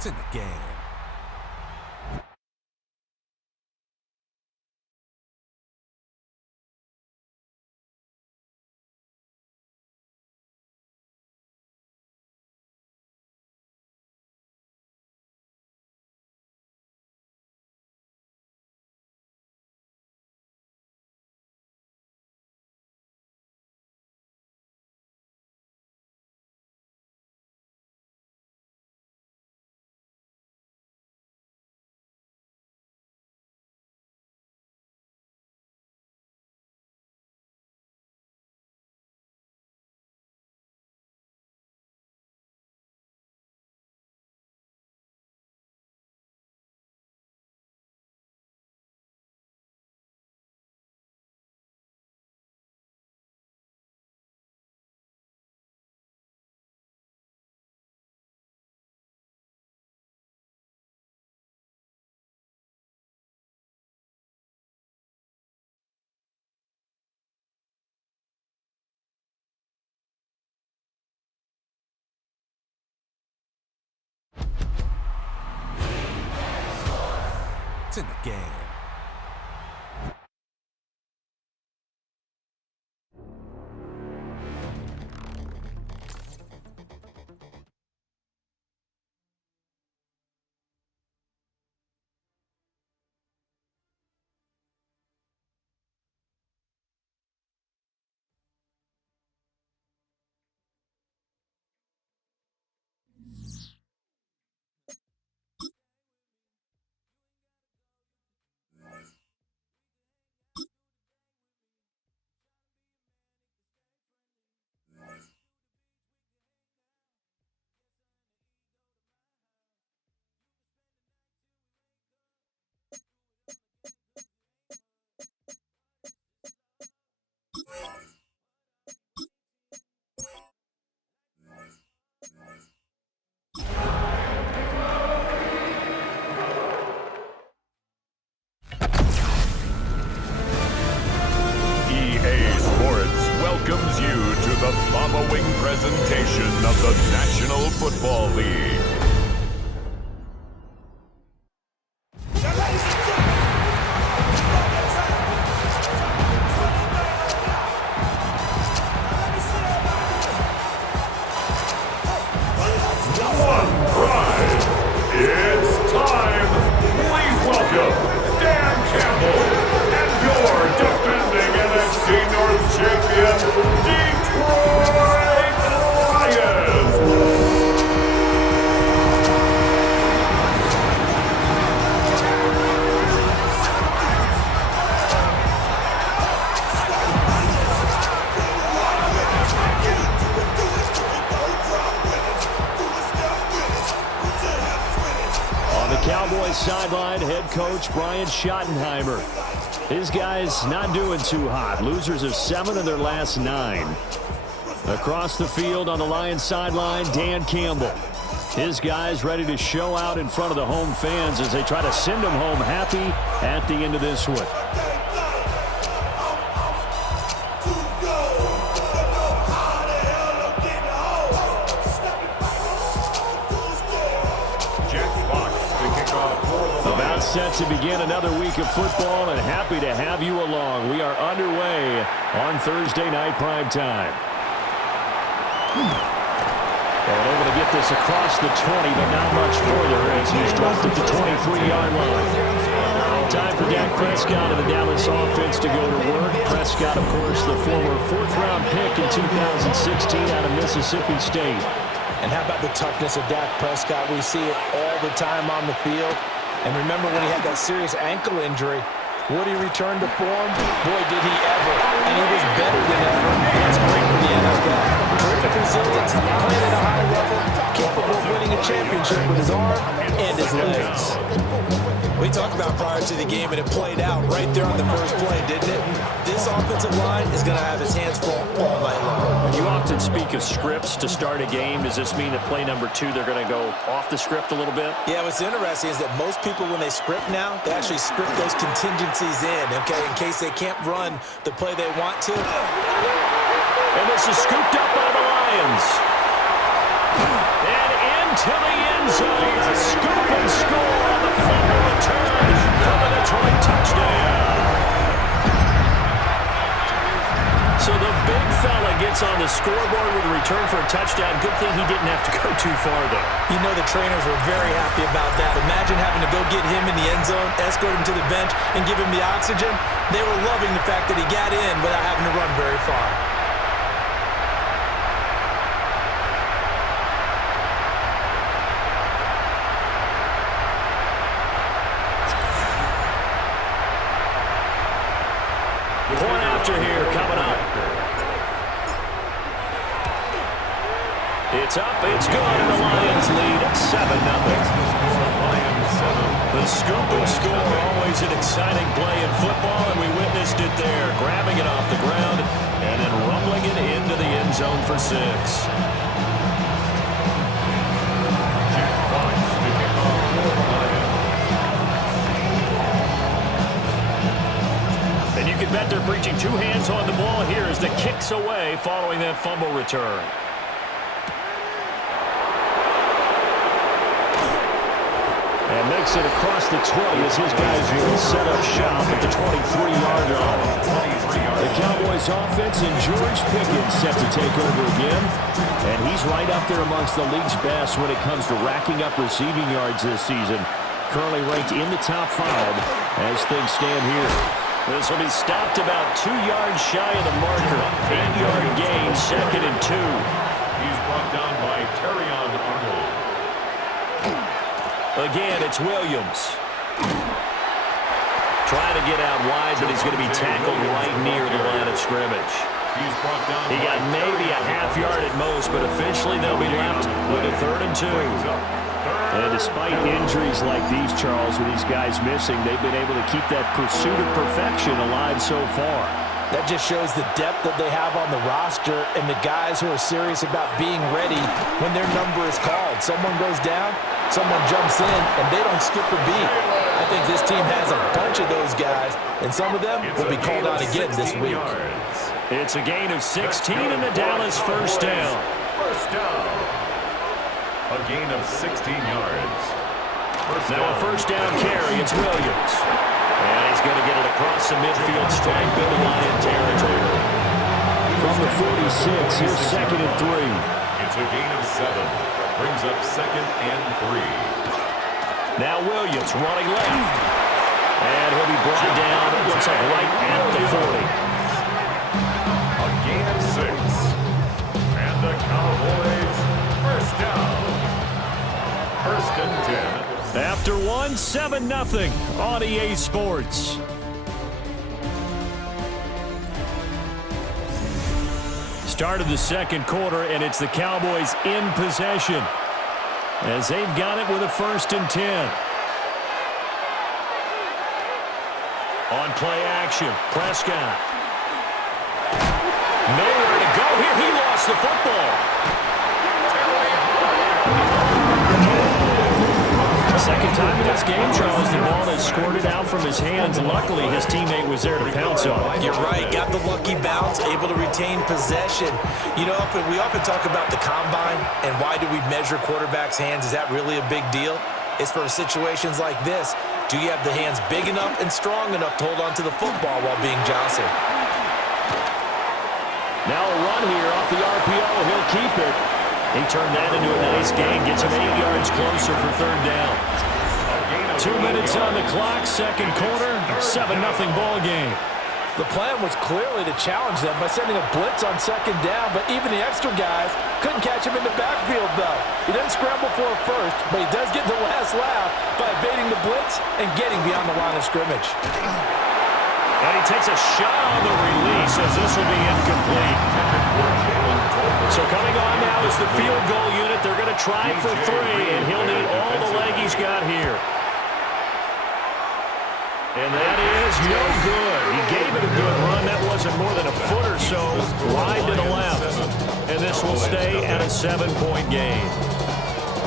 It's in the game. It's in the game. Welcomes you to the following presentation of the National Football League. One pride. It's time. Please welcome Dan Campbell and your defending NFC North champion, Detroit Lions. Cowboys sideline, head coach Brian Schottenheimer. His guys not doing too hot. Losers of 7 of their last 9. Across the field on the Lions sideline, Dan Campbell. His guys ready to show out in front of the home fans as they try to send them home happy at the end of this one. Set to begin another week of football, and happy to have you along. We are underway on Thursday night prime time. And able to get this across the 20, but not much further as he's dropped at the 23-yard line. Time for Dak Prescott and the Dallas offense to go to work. Prescott, of course, the former 4th-round pick in 2016 out of Mississippi State. And how about the toughness of Dak Prescott? We see it all the time on the field. And remember when he had that serious ankle injury, would he return to form? Boy, did he ever. And he was better than ever. That's great for the NFL. Terrific resilience, playing at a high level, capable of winning a championship with his arm and his legs. We talked about prior to the game, and it played out right there on the first play, didn't it? This offensive line is going to have his hands full all night long. You often speak of scripts to start a game. Does this mean that play number 2, they're going to go off the script a little bit? Yeah, what's interesting is that most people, when they script now, they actually script those contingencies in, okay, in case they can't run the play they want to. And this is scooped up by the Lions. And into the end zone. A scoop and score on the fumble return for the Detroit touchdown. So the big fella gets on the scoreboard with a return for a touchdown. Good thing he didn't have to go too far, though. You know the trainers were very happy about that. Imagine having to go get him in the end zone, escort him to the bench, and give him the oxygen. They were loving the fact that he got in without having to run very far. Point after here coming up. It's up, it's good, and the Lions lead 7-0. The scoop and score, always an exciting play in football, and we witnessed it there, grabbing it off the ground and then rumbling it into the end zone for 6. And you can bet they're preaching 2 hands on the ball here as the kick's away following that fumble return. And makes it across the 20 as his guys will set up shop at the 23-yard line. The Cowboys offense and George Pickens set to take over again. And he's right up there amongst the league's best when it comes to racking up receiving yards this season. Currently ranked in the top 5 as things stand here. This will be stopped about 2 yards shy of the marker. 8-yard gain, 2nd and 2. He's brought down by Terrion Arnold. Again, it's Williams. Trying to get out wide, but he's going to be tackled right near the line of scrimmage. He got maybe a half yard at most, but officially they'll be left with a 3rd and 2. And despite injuries like these, Charles, with these guys missing, they've been able to keep that pursuit of perfection alive so far. That just shows the depth that they have on the roster and the guys who are serious about being ready when their number is called. Someone goes down, someone jumps in, and they don't skip a beat. I think this team has a bunch of those guys, and some of them will be called out again this week. It's a gain of 16 and the Dallas first down. First down. A gain of 16 yards. Now a first down carry, it's Williams. And he's going to get it across the midfield stripe into Lion territory. From the 46, here's 2nd and 3. It's a gain of 7. Brings up 2nd and 3. Now Williams running left. And he'll be brought down, it looks like right at the 40. A gain of 6. And the Cowboys first down. 1st and 10. After 1, 7-0 on EA Sports. Start of the second quarter, and it's the Cowboys in possession as they've got it with a 1st and 10. On play action, Prescott. Nowhere to go here. He lost the football. Second time in this game, Charles, the ball is squirted out from his hands. Luckily, his teammate was there to pounce on it. You're right. Got the lucky bounce, able to retain possession. You know, we often talk about the combine and why do we measure quarterbacks' hands. Is that really a big deal? It's for situations like this. Do you have the hands big enough and strong enough to hold on to the football while being jostled? Now a run here off the RPO. He'll keep it. He turned that into a nice gain. Gets him 8 yards closer for 3rd down. 2 minutes on the clock, second quarter, 7-0 ball game. The plan was clearly to challenge them by sending a blitz on 2nd down, but even the extra guys couldn't catch him in the backfield, though. He doesn't scramble for a first, but he does get the last laugh by evading the blitz and getting beyond the line of scrimmage. And he takes a shot on the release as this will be incomplete. So coming on now is the field goal unit. They're going to try for 3, and he'll need all the leg he's got here. And that is no good. He gave it a good run. That wasn't more than a foot or so wide to the left. And this will stay at a 7-point game.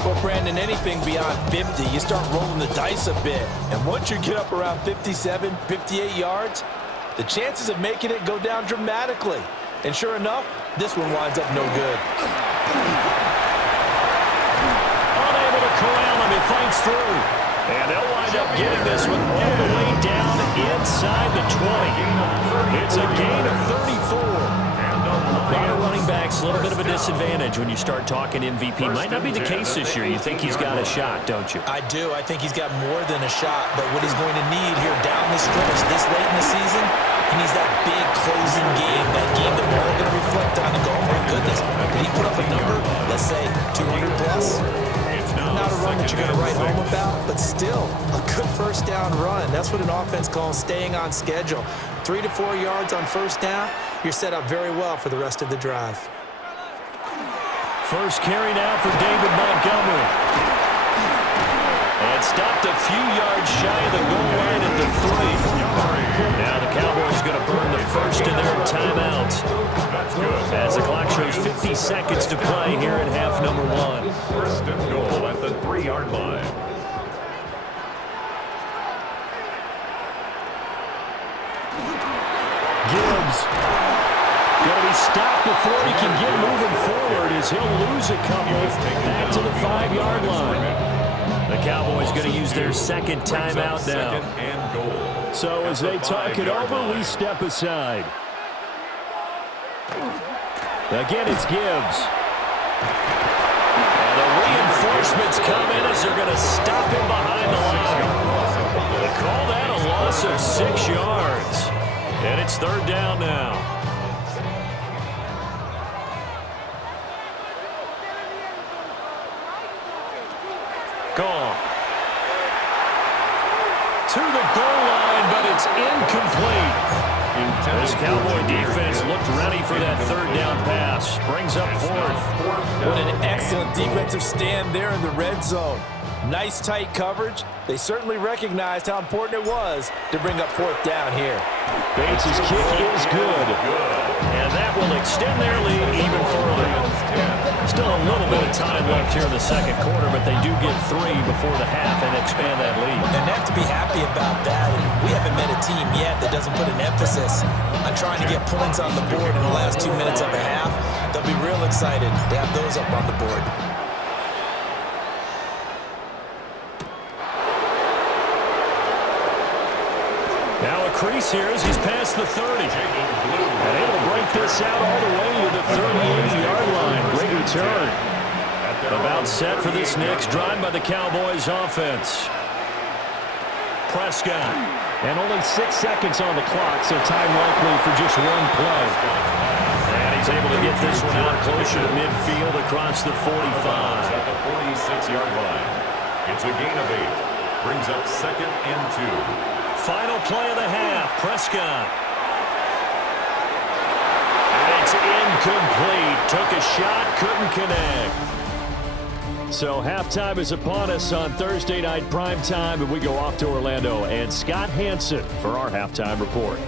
Well, Brandon, anything beyond 50, you start rolling the dice a bit. And once you get up around 57, 58 yards, the chances of making it go down dramatically. And sure enough, this one winds up no good. On corral him. He fights through. And they'll wind up getting this one all the way down inside the 20. It's a gain of 34. A lot of running backs, a little bit of a disadvantage when you start talking MVP. Might not be the case this year. You think he's got a shot, don't you? I do. I think he's got more than a shot. But what he's going to need here down the stretch this late in the season, he needs that big closing game, that game that we're all going to reflect on and go, oh my goodness, did he put up a number, let's say 200 plus? Not a run that you're going to write home about, but still a good first down run. That's what an offense calls staying on schedule. 3 to 4 yards on first down, you're set up very well for the rest of the drive. First carry now for David Montgomery. And stopped a few yards shy of the goal line at the 3. Now the Cowboys going to burn the first of their timeouts. As the clock shows 50 seconds to play here in half number 1. First and goal at the 3-yard line. Gibbs going to be stopped before he can get moving forward as he'll lose a couple back to the 5-yard line. The Cowboys going to use their second timeout now. So as they talk it over, we step aside. Again, it's Gibbs. And the reinforcements come in as they're going to stop him behind the line. They call that a loss of 6 yards. And it's third down now. Gone. To the goal line, but it's incomplete. This Cowboy defense looked ready for that third down pass. Brings up fourth. What an excellent defensive stand there in the red zone. Nice tight coverage. They certainly recognized how important it was to bring up fourth down here. Bates' kick is good. And that will extend their lead even further. Still a little bit of time left here in the second quarter, but they do get 3 before the half and expand that lead. And they have to be happy about that. We haven't met a team yet that doesn't put an emphasis on trying to get points on the board in the last 2 minutes of a half. They'll be real excited to have those up on the board. Now a crease here as he's past the 30. And able to break this out all the way to the 38-yard line. Great return. About set for this next drive by the Cowboys offense. Prescott. And only 6 seconds on the clock, so time likely for just one play. And he's able to get this one out closer to midfield across the 45. At the 46-yard line. It's a gain of 8. Brings up second and 2. Final play of the half, Prescott. And it's incomplete. Took a shot, couldn't connect. So halftime is upon us on Thursday night primetime, and we go off to Orlando. And Scott Hansen for our halftime report.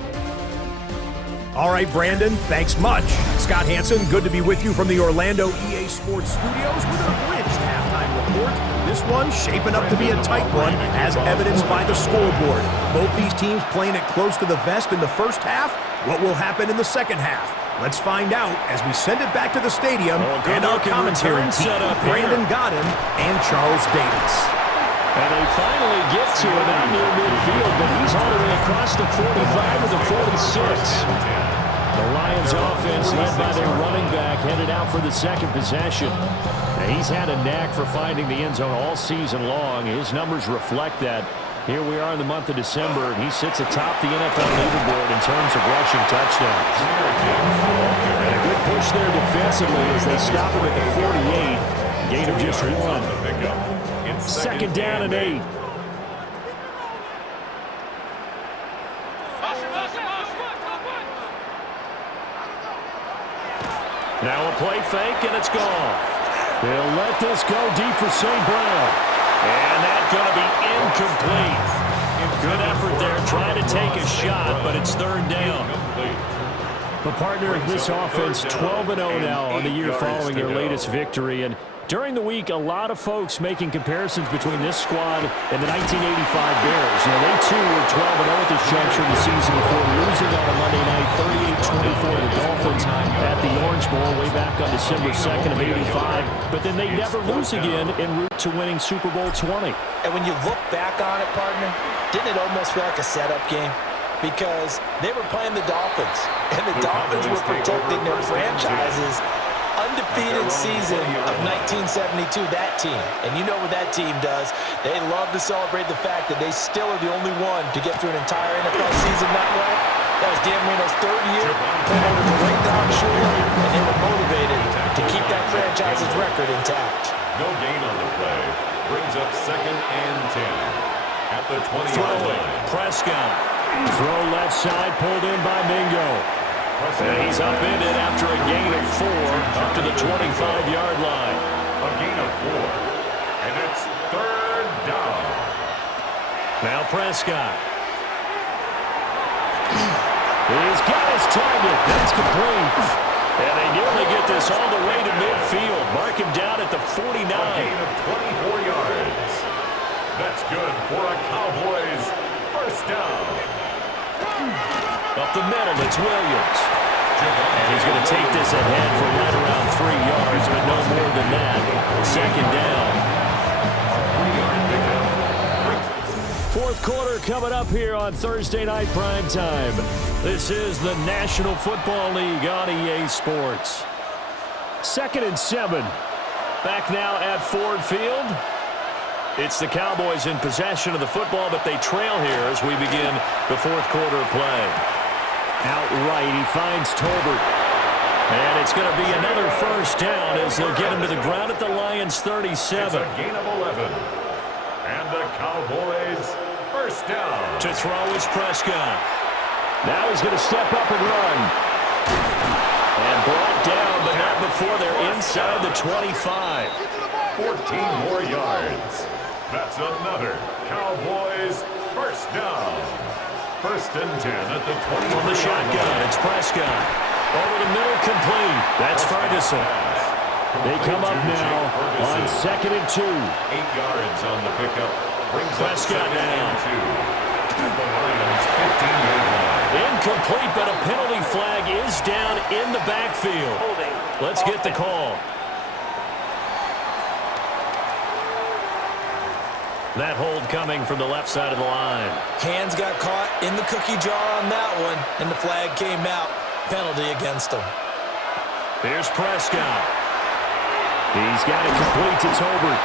All right, Brandon, thanks much. Scott Hansen, good to be with you from the Orlando EA Sports Studios with an abridged halftime report. This one shaping up to be a tight one, as evidenced by the scoreboard. Both these teams playing it close to the vest in the first half. What will happen in the second half? Let's find out as we send it back to the stadium and our commentary team, Brandon Godden and Charles Davis. And they finally get to him out near midfield, but he's all the way across the 45 to the 46. The Lions offense led by their running back headed out for the second possession. And he's had a knack for finding the end zone all season long. His numbers reflect that. Here we are in the month of December, and he sits atop the NFL leaderboard in terms of rushing touchdowns. And a good push there defensively as they stop him at the 48. Gain of just 1. Second down and 8. Now a play fake, and it's gone. They'll let this go deep for St. Brown. And that's going to be incomplete. Good effort there, trying to take a shot, but it's third down. The partner of this offense, 12-0 now on the year following their latest victory. And During the week, a lot of folks making comparisons between this squad and the 1985 Bears. You know, they too were 12-0 at this juncture of the season before losing on a Monday night, 38-24 to the Dolphins at the Orange Bowl way back on December 2nd of '85. But then they never lose again en route to winning Super Bowl 20. And when you look back on it, partner, didn't it almost feel like a setup game? Because they were playing the Dolphins, and the Dolphins were protecting their franchises. Undefeated season of 1972, that team. And you know what that team does. They love to celebrate the fact that they still are the only one to get through an entire NFL season that way. That was Dan Marino's third year, playing under the great Don Shula, and they were motivated to keep that franchise's record intact. No gain on the play. Brings up 2nd and 10 at the 20-yard line. Prescott. Throw left side, pulled in by Mingo. And he's upended after a gain of 4 up to the 25-yard line. A gain of 4. And it's 3rd down. Now Prescott. He's got his target. That's complete. And they nearly get this all the way to midfield. Mark him down at the 49. A gain of 24 yards. That's good for a Cowboys first down. Up the middle, it's Williams. And he's going to take this ahead for right around 3 yards, but no more than that. 2nd down. Fourth quarter coming up here on Thursday Night Primetime. This is the National Football League on EA Sports. 2nd and 7. Back now at Ford Field. It's the Cowboys in possession of the football, but they trail here as we begin the fourth quarter play. Outright, he finds Tolbert. And it's going to be another first down as they'll get him to the ground at the Lions' 37. It's a gain of 11. And the Cowboys first down. To throw is Prescott. Now he's going to step up and run. And brought down, but not before they're inside the 25. 14 more yards. That's another Cowboys first down. 1st and 10 at the 20. From the shotgun, it's Prescott. Over the middle, complete. That's Ferguson. They come up now on 2nd and 2. 8 yards on the pickup. Brings Prescott down. At the Lions' 15-yard line. Incomplete, but a penalty flag is down in the backfield. Let's get the call. That hold coming from the left side of the line. Hands got caught in the cookie jar on that one, and the flag came out. Penalty against him. Here's Prescott. He's got it complete to Tolbert.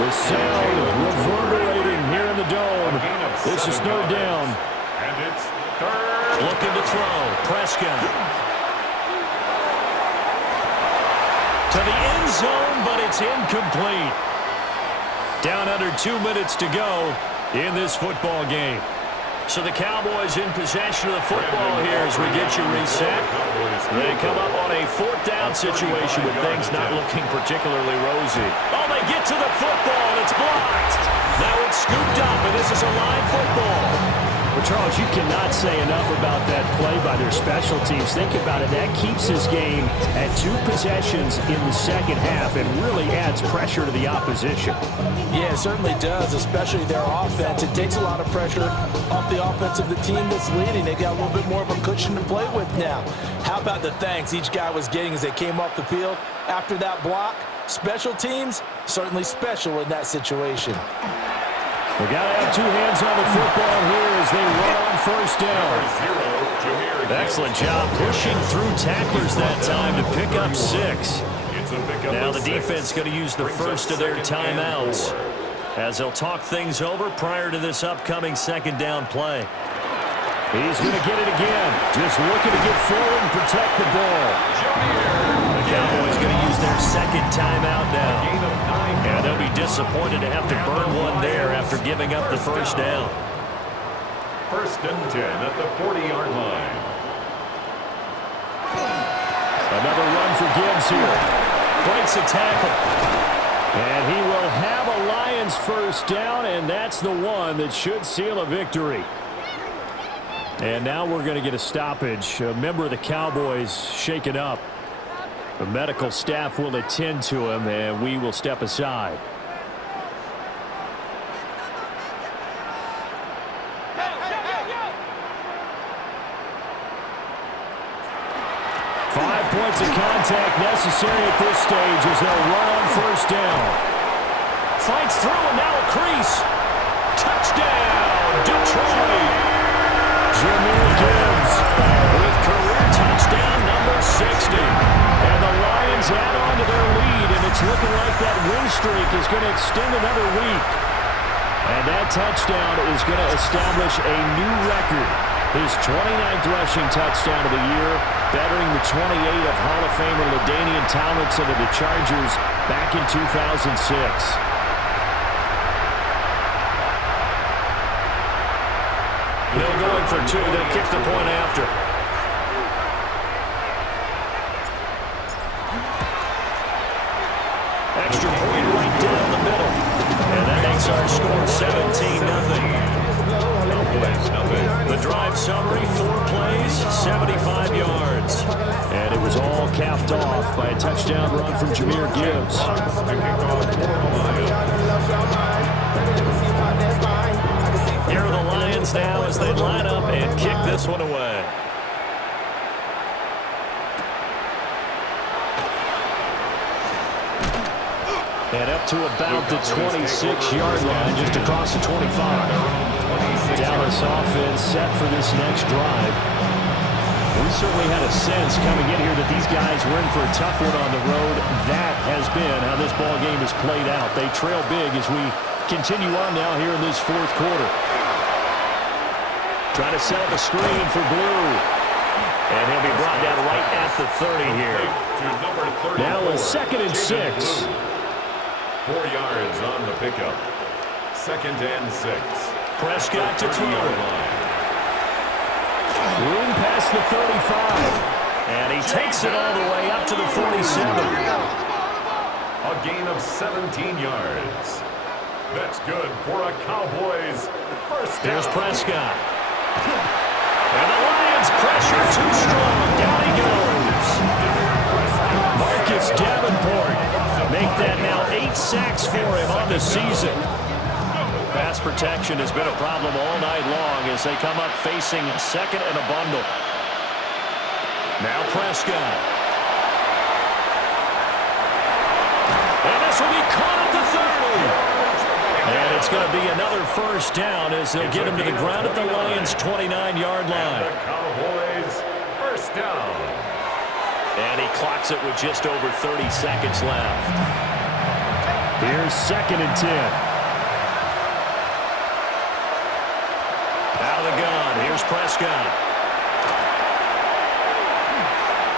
The sound reverberating here in the dome. This is 3rd down. And it's 3rd. Looking to throw. Prescott. To the end zone, but it's incomplete. Down under 2 minutes to go in this football game. So the Cowboys in possession of the football here as we get you reset. They come up on a 4th down situation with things not looking particularly rosy. Oh, they get to the football, and it's blocked. Now it's scooped up, and this is a live football. Well, Charles, you cannot say enough about that play by their special teams. Think about it. That keeps this game at 2 possessions in the second half and really adds pressure to the opposition. Yeah, it certainly does, especially their offense. It takes a lot of pressure off the offense of the team that's leading. They got a little bit more of a cushion to play with now. How about the thanks each guy was getting as they came off the field after that block? Special teams, certainly special in that situation. We got to have 2 hands on the football here as they run on first down. Excellent job pushing through tacklers that time to pick up 6. Now the defense going to use the first of their timeouts as they'll talk things over prior to this upcoming 2nd down play. He's going to get it again. Just looking to get forward and protect the ball. The Cowboys going to use their 2nd timeout now. And they'll be disappointed to have to burn one there after giving up the first down. 1st and 10 at the 40-yard line. Another run for Gibbs here. Breaks a tackle. And he will have a Lions first down, and that's the one that should seal a victory. And now we're going to get a stoppage. A member of the Cowboys shaken up. The medical staff will attend to him, and we will step aside. 5 points of contact necessary at this stage as they'll run on first down. Fights through and now a crease. Touchdown, Detroit. Jameer Gibbs with career touchdown number 60. And the Lions add on to their lead, and it's looking like that win streak is going to extend another week. And that touchdown is going to establish a new record. His 29th rushing touchdown of the year, bettering the 28 of Hall of Famer LaDainian Tomlinson of the Chargers back in 2006. They'll go in for two. They'll kick the point after. Extra point right down the middle. And that makes our score 17-0. The drive summary, 4 plays, 75 yards. And it was all capped off by a touchdown run from Jameer Gibbs. Here are the Lions now as they line up and kick this one away. And up to about the 26-yard line, just across the 25. Dallas offense set for this next drive. We certainly had a sense coming in here that these guys were in for a tough one on the road. That has been how this ball game has played out. They trail big as we continue on now here in this fourth quarter. Trying to set up a screen for Blue. And he'll be brought down right at the 30 here. Now a 2nd and 6. 4 yards on the pickup. 2nd and 6. Prescott to throw. Room past the 35. And he takes it all the way up to the 47. A gain of 17 yards. That's good for a Cowboys first down. Here's Prescott. And the Lions pressure too strong. Down he goes. Marcus Davenport make that now 8 sacks for him on the season. Pass protection has been a problem all night long as they come up facing 2nd and a bundle. Now Prescott. And this will be caught at the 30. And it's going to be another first down as they'll get him to the ground at the Lions' 29-yard line. And the Cowboys first down. And he clocks it with just over 30 seconds left. Here's 2nd and 10. Out of the gun. Here's Prescott.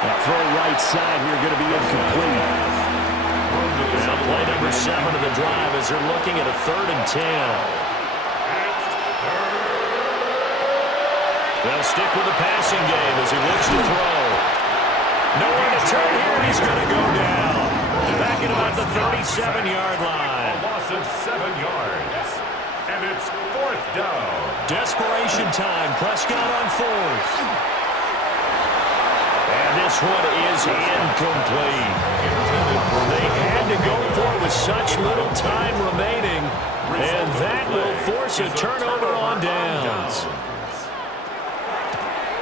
Now throw right side here going to be incomplete. Now play number 7 of the drive as they're looking at a 3rd and 10. They'll stick with the passing game as he looks to throw. Nowhere to turn here, and he's going to go down. Back at about the 37-yard line. A loss of 7 yards. And it's 4th down. Desperation time. Prescott on 4th. And this one is incomplete. They had to go for it with such little time remaining. And that will force a turnover on downs.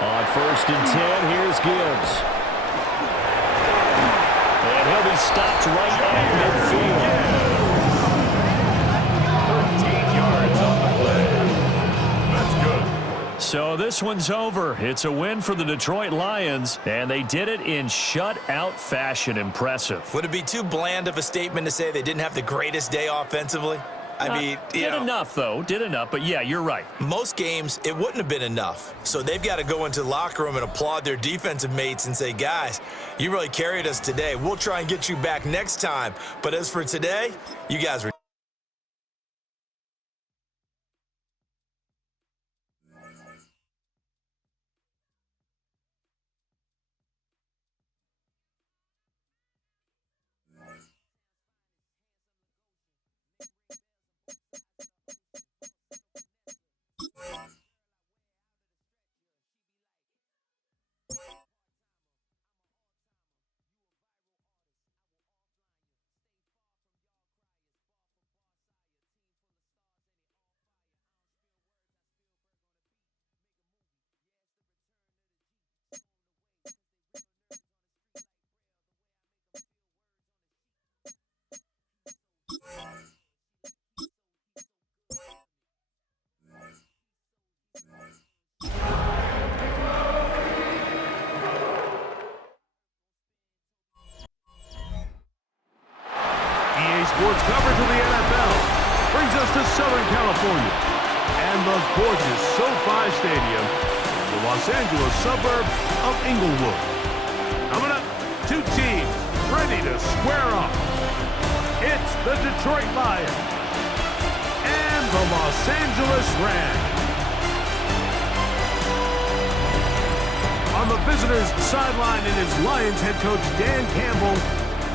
On 1st and 10, here's Gibbs. And he'll be stopped right at midfield. 13 yards on the play. That's good. So this one's over. It's a win for the Detroit Lions, and they did it in shutout fashion. Impressive. Would it be too bland of a statement to say they didn't have the greatest day offensively? I mean, did enough, though. Did enough. But, yeah, you're right. Most games, it wouldn't have been enough. So they've got to go into the locker room and applaud their defensive mates and say, guys, you really carried us today. We'll try and get you back next time. But as for today, you guys were Southern California, and the gorgeous SoFi Stadium in the Los Angeles suburb of Inglewood. Coming up, two teams ready to square off. It's the Detroit Lions and the Los Angeles Rams. On the visitors' sideline is Lions head coach Dan Campbell.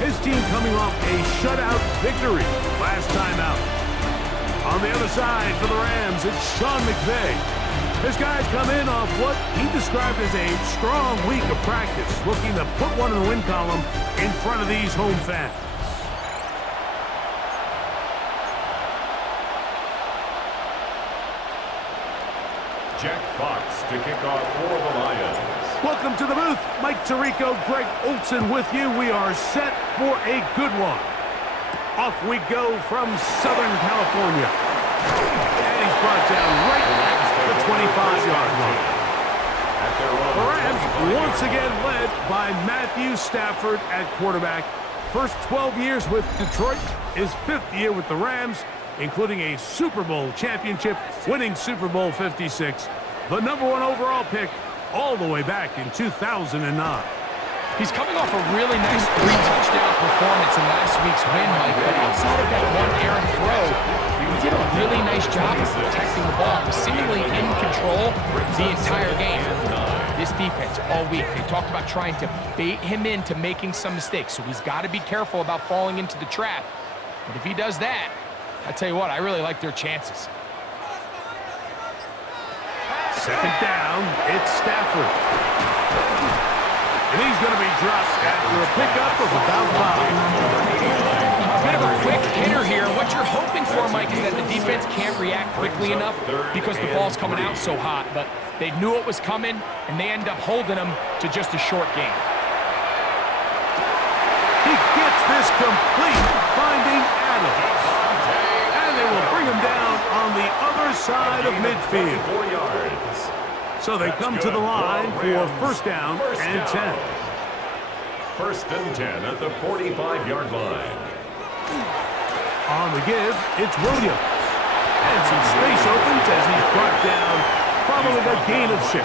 His team coming off a shutout victory last time out. On the other side for the Rams, it's Sean McVay. His guys come in off what he described as a strong week of practice, looking to put one in the win column in front of these home fans. Jack Fox to kick off for the Lions. Welcome to the booth. Mike Tirico, Greg Olson with you. We are set for a good one. Off we go from Southern California. And he's brought down right at the 25-yard line. The Rams once again led by Matthew Stafford at quarterback. First 12 years with Detroit, his 5th year with the Rams, including a Super Bowl championship, winning Super Bowl 56. The #1 overall pick all the way back in 2009. He's coming off a really nice 3-touchdown performance in last week's win, Mike, but outside of that one errant throw, he did a really nice job of protecting the ball. He was seemingly in control the entire game. This defense all week, they talked about trying to bait him into making some mistakes, so he's got to be careful about falling into the trap. But if he does that, I tell you what, I really like their chances. Second down, it's Stafford. And he's going to be dropped after a pickup of about 5. A bit of a quick hitter here. What you're hoping for, Mike, is that the defense can't react quickly enough because the ball's coming out so hot. But they knew it was coming, and they end up holding him to just a short game. He gets this complete, finding Adams. And they will bring him down on the other side of midfield. 4 yards. So they come to the line for first down and 10. First and 10 at the 45-yard line. On the give, it's Williams. And some space opens as he's brought down following a gain of 6.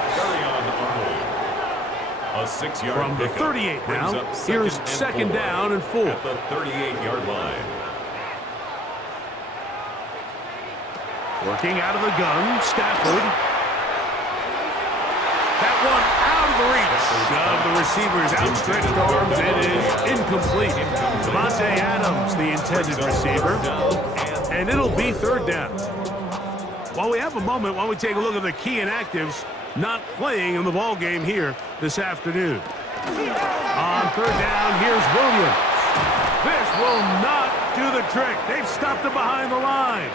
A 6-yard From the 38 now, here's second down and 4. At the 38-yard line. Working out of the gun, Stafford. That one out of the reach of the receiver's outstretched arms. It is incomplete. Devontae Adams, the intended receiver. And it'll be third down. While we have a moment, while we take a look at the key inactives not playing in the ball game here this afternoon. On third down, here's Williams. This will not do the trick. They've stopped him behind the line.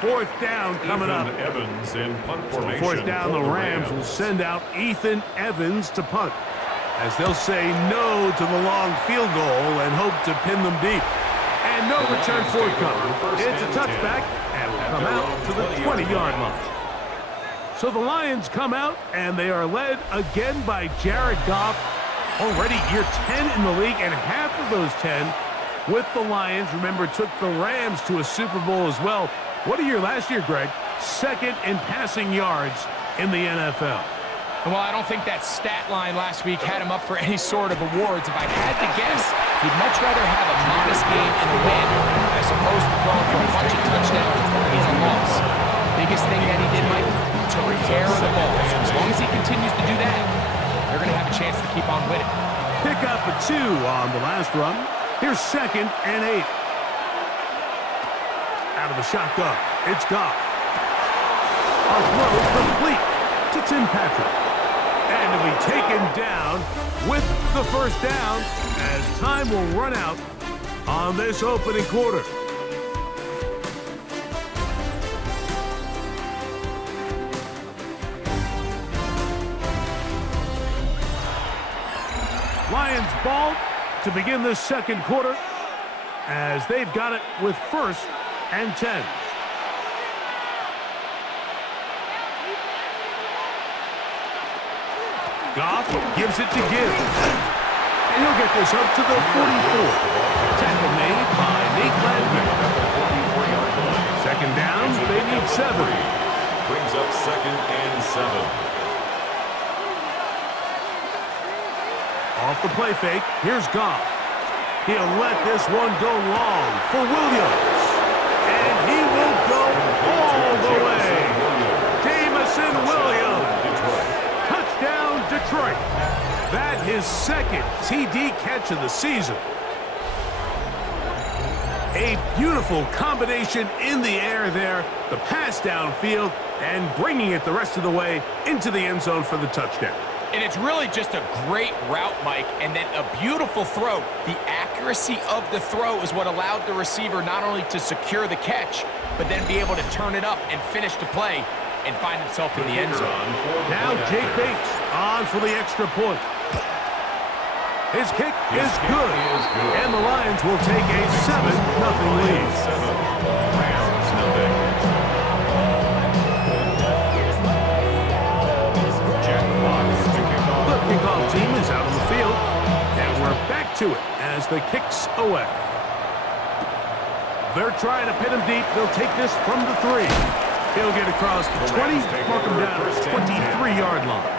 Fourth down coming up. Evans in punt formation. Fourth down, the Rams will send out Ethan Evans to punt, as they'll say no to the long field goal and hope to pin them deep. And no return forthcoming. It's a touchback and will come out to the 20-yard line. So the Lions come out, and they are led again by Jared Goff. Already year 10 in the league, and half of those 10 with the Lions, remember, took the Rams to a Super Bowl as well. What a year last year, Greg. Second in passing yards in the NFL. Well, I don't think that stat line last week had him up for any sort of awards. If I had to guess, he'd much rather have a modest game and a win as opposed to throwing for a bunch of touchdowns in a loss. Biggest thing that he did, Mike, took care of the ball. So as long as he continues to do that, they're going to have a chance to keep on winning. Pick up a 2 on the last run. Here's second and 8. Out of the shotgun, it's Goff. A throw complete to Tim Patrick. And he'll be taken down with the first down as time will run out on this opening quarter. Lions ball to begin this second quarter as they've got it with first and 10. Goff gives it to Gibbs. And he'll get this up to the 44. Tackle made by Nate Landry. Second down 7. Brings up 2nd and 7. Off the play fake, here's Goff. He'll let this one go long for Williams. And he will go all the way. Jamison Williams. Touchdown, Detroit. That his 2nd TD catch of the season. A beautiful combination in the air there. The pass downfield and bringing it the rest of the way into the end zone for the touchdown. And it's really just a great route, Mike, and then a beautiful throw. The accuracy of the throw is what allowed the receiver not only to secure the catch, but then be able to turn it up and finish the play and find himself in the end zone. Now Jake Bates on for the extra point. His kick is good, and the Lions will take a 7-0 lead. The kickoff team is out on the field, and we're back to it as the kick's away. They're trying to pin him deep. They'll take this from the 3. He'll get across the 20, mark him down at the 23-yard line.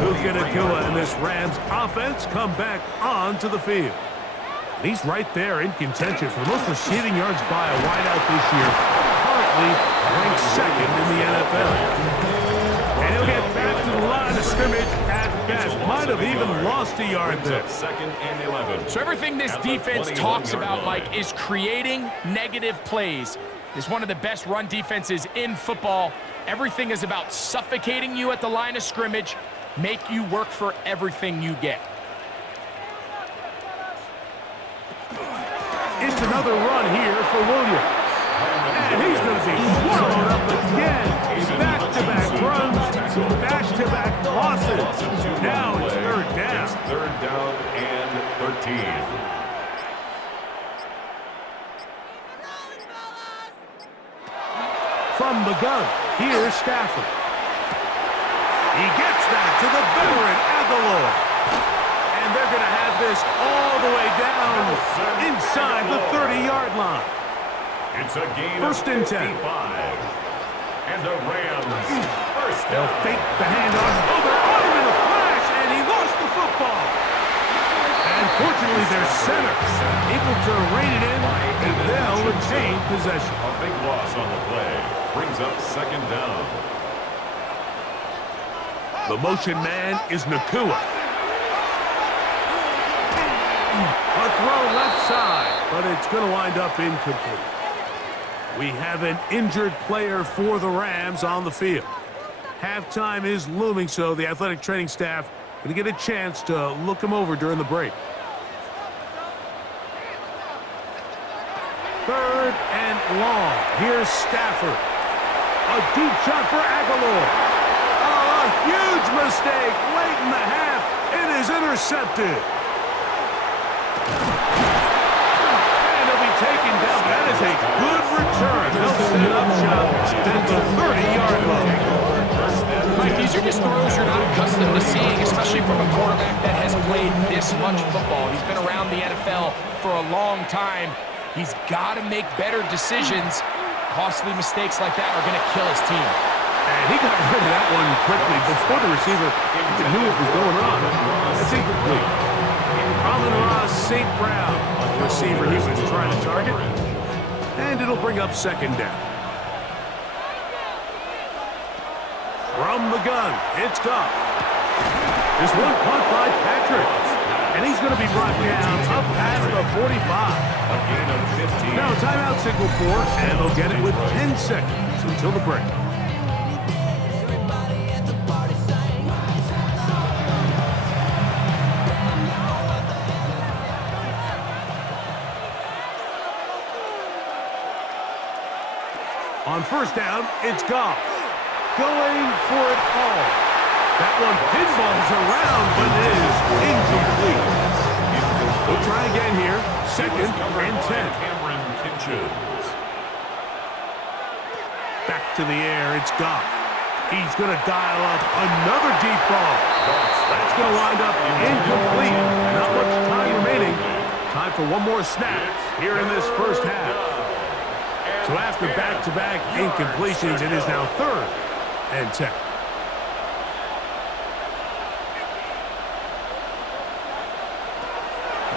We'll get Nakua and this Rams offense come back onto the field. And he's right there in contention for the most receiving yards by a wideout this year. Currently ranked 2nd in the NFL. And he'll get back to the line of scrimmage at best. Might have even lost a yard there. 2nd and 11. So everything this defense talks about, Mike, is creating negative plays. It's one of the best run defenses in football. Everything is about suffocating you at the line of scrimmage, make you work for everything you get. It's another run here for Williams. And he's going to be swallowed up again. Back-to-back runs, back-to-back losses. Now it's 3rd down. 3rd down and 13. From the gun, here's Stafford. He gets that to the veteran Aguilar. And they're going to have this all the way down inside the 30-yard line. It's a gain 1st and 10. And the Rams first down. They'll fake the handoff. Oh, they're on him in a flash, and he lost the football. And fortunately, their center able to rein it in, and they'll retain possession. A big loss on the play. Brings up 2nd down. The motion man is Nakua. A throw left side, but it's going to wind up incomplete. We have an injured player for the Rams on the field. Halftime is looming, so the athletic training staff going to get a chance to look him over during the break. 3rd and long. Here's Stafford. A deep shot for Aguilar. Oh, a huge mistake late in the half. It is intercepted. And he'll be taken down. That is a good return. They'll set up shop at the 30-yard line. Mike, these are just throws you're not accustomed to seeing, especially from a quarterback that has played this much football. He's been around the NFL for a long time. He's got to make better decisions. Costly mistakes like that are going to kill his team. And he got rid of that one quickly before the receiver even knew what was going on. That's incomplete. Amon-Ra St. Brown, the receiver he was trying to target. And it'll bring up 2nd down. From the gun, it's Goff. This one caught by Patrick. And he's going to be brought down up past the 45. A gain of 15. Now timeout signal 4, and they'll get it with 10 seconds until the break. On 1st down, it's Goff. Going for it all. That one pinballs around, but it is incomplete. We'll try again here. 2nd and 10. Back to the air, it's Goff. He's going to dial up another deep ball. That's going to wind up incomplete. Not much time remaining. Time for one more snap here in this 1st half. So after back-to-back incompletions, it is now 3rd and 10.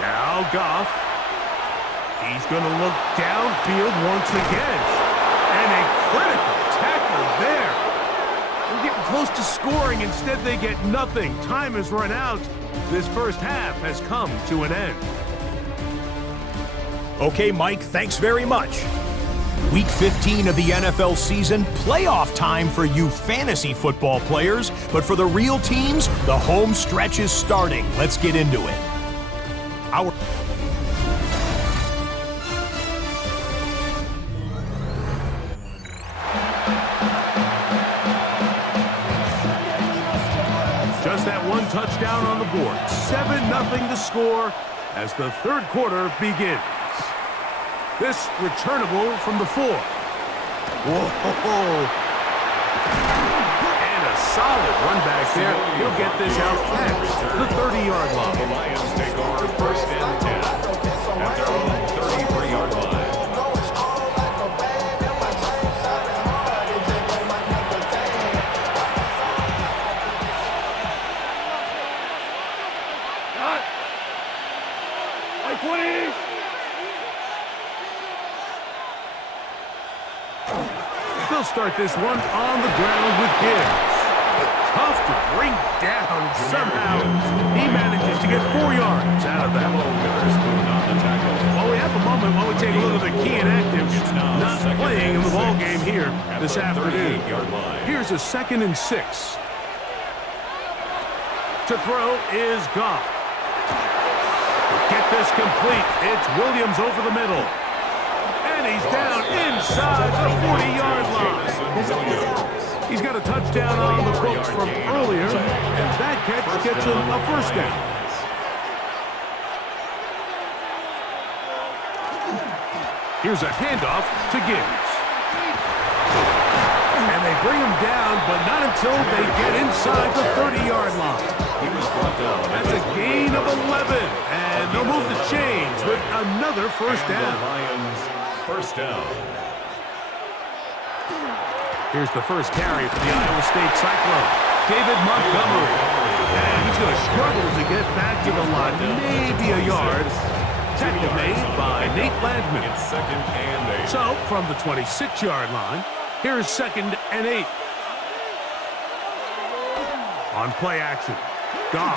Now Goff. He's going to look downfield once again. And a critical tackle there. They're getting close to scoring. Instead, they get nothing. Time has run out. This first half has come to an end. Okay, Mike, thanks very much. Week 15 of the NFL season, playoff time for you fantasy football players. But for the real teams, the home stretch is starting. Let's get into it. Just that one touchdown on the board. 7-0 the score as the third quarter begins. This returnable from the 4. Whoa! And a solid run back there. He'll get this out past the 30-yard line. The Lions take over 1st and 10 at their own 33-yard line. They'll start this one on the ground with Gibbs. Tough to bring down, and somehow he manages to get 4 yards out of that. Well, we have a moment while we take a look at the key inactives not playing in the ball game here this afternoon. Here's a 2nd and 6. To throw is Goff. To get this complete, it's Williams over the middle. And he's down inside the 40-yard line. He's got a touchdown on the books from earlier, and that catch gets him a 1st down. Here's a handoff to Gibbs. And they bring him down, but not until they get inside the 30-yard line. That's a gain of 11, and they'll move the chains with another 1st down. Lions 1st down. Here's the first carry for the Iowa State Cyclone. David Montgomery. And he's going to struggle to get back to the line. Maybe a yard. Tackle made by Nate Landman. It's 2nd and 8. So, from the 26-yard line, here's 2nd and 8. On play action. Goff.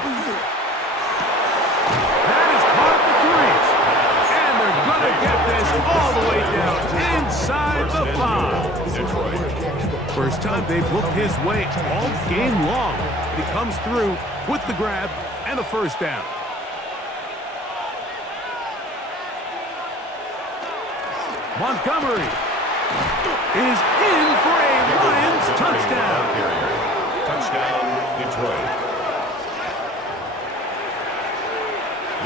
That is caught at the 3. And they're going to get this all the way down inside the 5. Detroit. First time they've looked his way all game long. He comes through with the grab and a 1st down. Montgomery is in for a Lions touchdown. Touchdown, Detroit.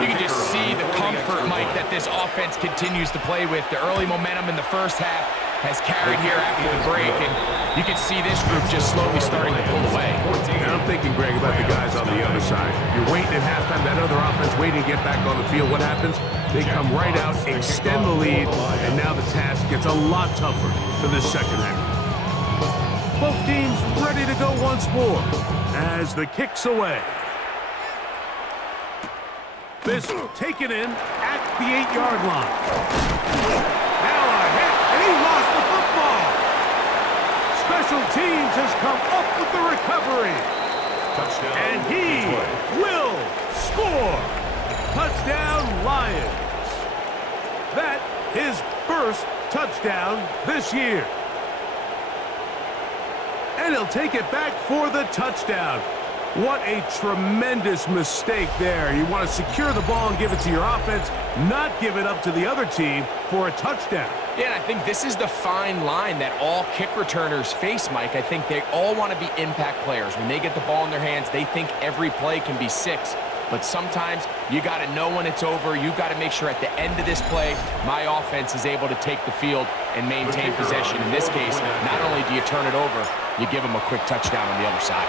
You can just see the comfort, Mike, that this offense continues to play with. The early momentum in the first half has carried here after the break, and you can see this group just slowly starting to pull away. And I'm thinking, Greg, about the guys on the other side. You're waiting at halftime, that other offense waiting to get back on the field. What happens? They come right out, extend the lead, and now the task gets a lot tougher for this second half. Both teams ready to go once more as the kick's away. This taken in at the 8-yard line. Now a hit, and he lost the football. Special teams has come up with the recovery. Touchdown. And he will score. Touchdown, Lions. That his first touchdown this year. And he'll take it back for the touchdown. What a tremendous mistake there. You want to secure the ball and give it to your offense, not give it up to the other team for a touchdown. Yeah, and I think this is the fine line that all kick returners face, Mike. I think they all want to be impact players. When they get the ball in their hands, they think every play can be 6. But sometimes you got to know when it's over. You got to make sure at the end of this play, my offense is able to take the field and maintain possession. In this case, not only do you turn it over, you give them a quick touchdown on the other side.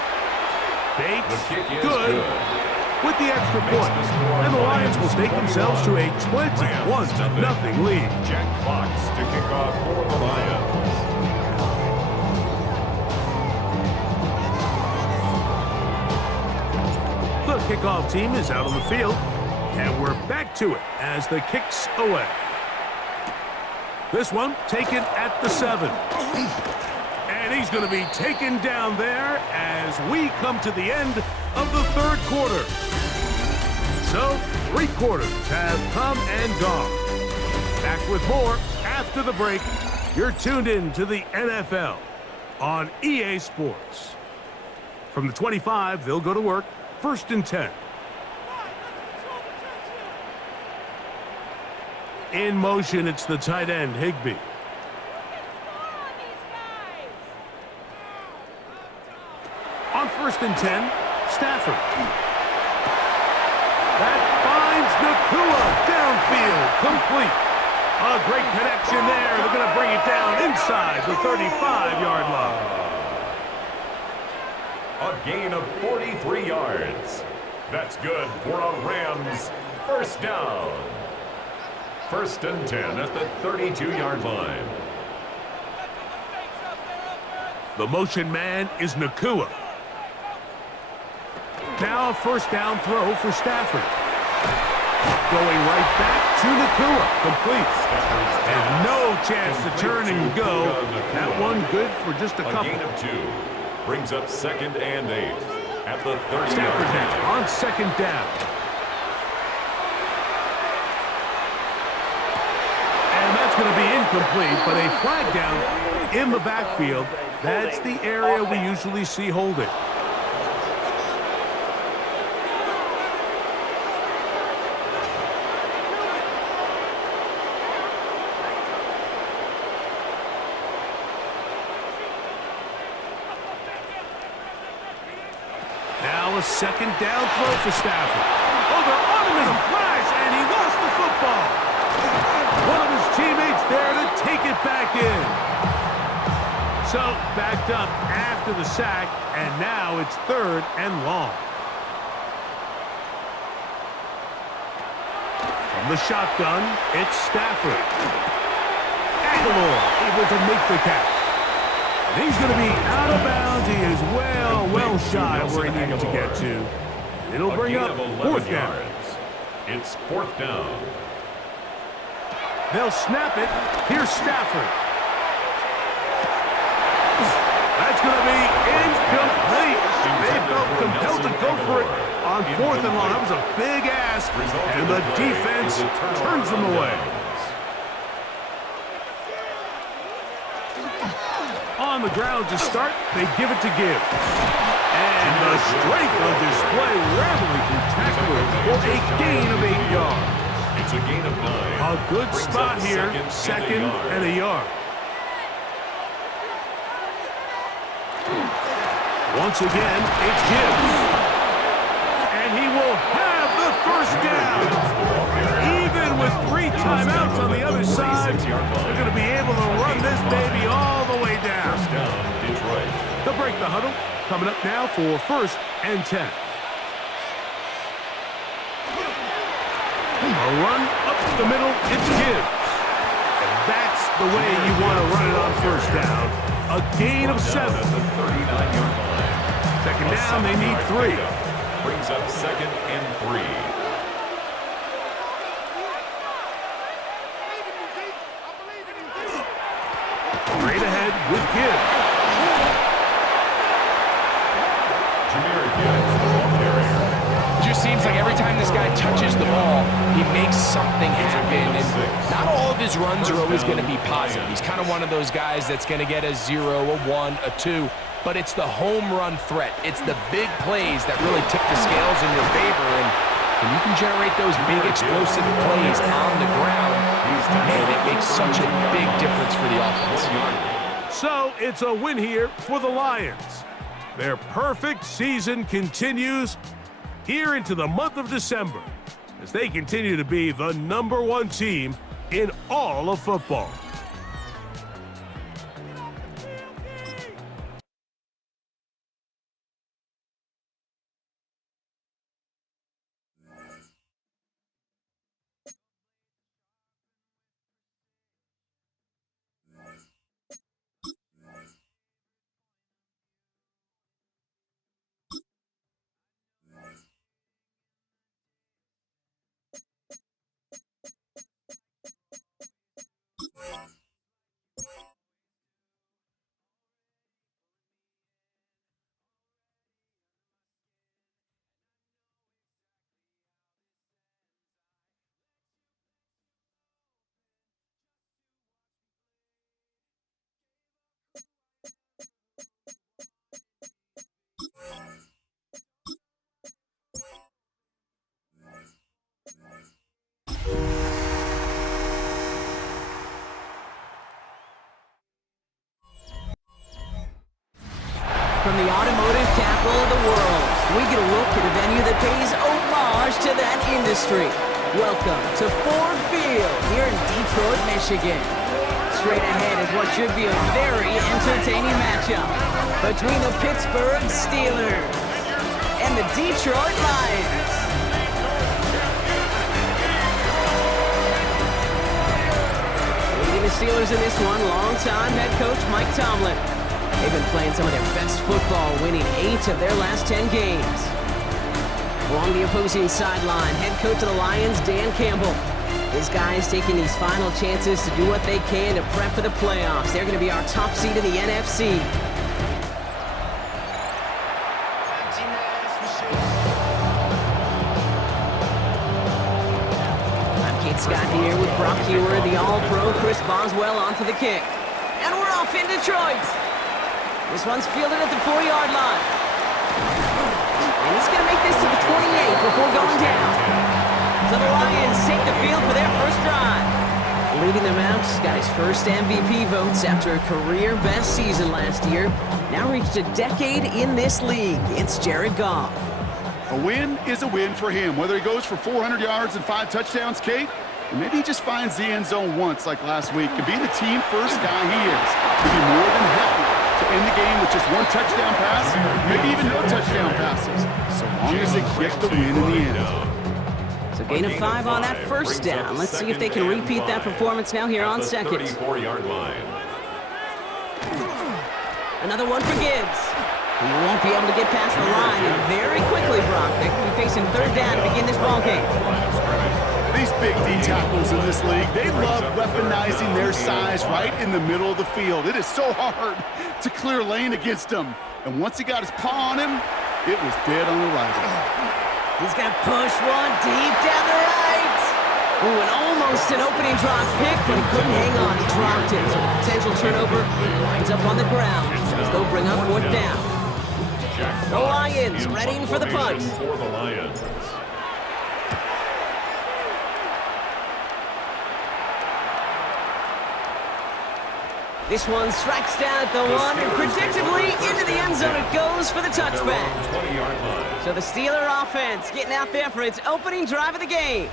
Bates, good. with the extra point. And the Lions will stake themselves to a 21-0 lead. Jack Fox to kick off for the Lions. The kickoff team is out on the field, and we're back to it as the kick's away. This one taken at the 7. And he's going to be taken down there as we come to the end of the third quarter. So, 3 quarters have come and gone. Back with more after the break. You're tuned in to the NFL on EA Sports. From the 25, they'll go to work. 1st and 10. In motion, it's the tight end, Higbee. On 1st and 10, Stafford. That finds Nakua downfield, complete. A great connection there. They're going to bring it down inside the 35-yard line. A gain of 43 yards. That's good for a Rams first down. 1st and 10 at the 32-yard line. The motion man is Nakua. Now a 1st down throw for Stafford. Going right back to Nakua, complete. And no chance to turn and go. That one good for just a couple. A gain of 2. Brings up 2nd and 8 at the 30-yard Stafford line. now on 2nd down. And that's going to be incomplete, but a flag down in the backfield. That's the area we usually see holding. Now a 2nd down throw for Stafford. Oh, they're on him in a flash, and he lost the football. One of his teammates there to take it back in. So, backed up after the sack, and now it's 3rd and long. From the shotgun, it's Stafford. Aguilar able to make the catch. And he's going to be out of bounds. He is well shy of where he needed to get to. It'll bring up 4th down. It's 4th down. They'll snap it. Here's Stafford. That's going to be incomplete. They felt compelled to go for it on 4th and long. That was a big ask, and the defense turns them away. On the ground to start, they give it to Gibbs. And the strength on display, rattling through tacklers for a gain of 8 yards. It's a gain of 9. A good spot here, 2nd and a yard. Once again, it's Gibbs. And he will have the 1st down. Even with 3 timeouts on the other side, they're going to be able to run this baby all the way down. First down, Detroit. They'll break the huddle. Coming up now for 1st and 10. A run up the middle, it's Gibbs. And that's the way you want to run it on 1st down. A gain of 7. 2nd down, they need 3. Brings up 2nd and 3. Straight ahead with Gibbs. It just seems like every time this guy touches the ball, he makes something happen. And not all of his runs are always going to be positive. He's kind of one of those guys that's going to get a 0, a 1, a 2. But it's the home run threat. It's the big plays that really tip the scales in your favor. And when you can generate those big explosive plays on the ground, man, it makes such a big difference for the offense. So it's a win here for the Lions. Their perfect season continues here into the month of December as they continue to be the #1 team in all of football. From the automotive capital of the world, we get a look at a venue that pays homage to that industry. Welcome to Ford Field here in Detroit, Michigan. Straight ahead is what should be a very entertaining matchup between the Pittsburgh Steelers and the Detroit Lions. Leading the Steelers in this one, longtime head coach Mike Tomlin. They've been playing some of their best football, winning 8 of their last 10 games. Along the opposing sideline, head coach of the Lions, Dan Campbell. His guys taking these final chances to do what they can to prep for the playoffs. They're going to be our top seed in the NFC. I'm Kate Scott here with Brock Hewer, the All-Pro Chris Boswell on for the kick. And we're off in Detroit. This one's fielded at the 4-yard line. And he's going to make this to the 28 before going down. So the Lions take the field for their first drive. Leading them out, got his first MVP votes after a career-best season last year. Now reached a decade in this league. It's Jared Goff. A win is a win for him, whether he goes for 400 yards and 5 touchdowns, Kate, or maybe he just finds the end zone once like last week. And being the team-first guy he is, he'll be more than happy to end the game with just 1 touchdown pass, maybe even no touchdown passes, so long as they get the win in the end. So gain of 5 on that first down. Let's see if they can repeat that performance now here on second. 34-yard line. Another one for Gibbs. He won't be able to get past the line, and very quickly, Brock, they could be facing third down to begin this ballgame. These big D tackles in this league, they love weaponizing their size right in the middle of the field. It is so hard to clear lane against him. And once he got his paw on him, it was dead on the right. He's going to push one deep down the right. Ooh, and almost an opening drop pick, but he couldn't hang on. He dropped it, so the potential turnover winds up on the ground as they'll bring up fourth down. The Lions readying for the punt. For the Lions. This one strikes down at the 1, and predictably into the end zone it goes for the touchback. 20-yard line. So the Steeler offense getting out there for its opening drive of the game.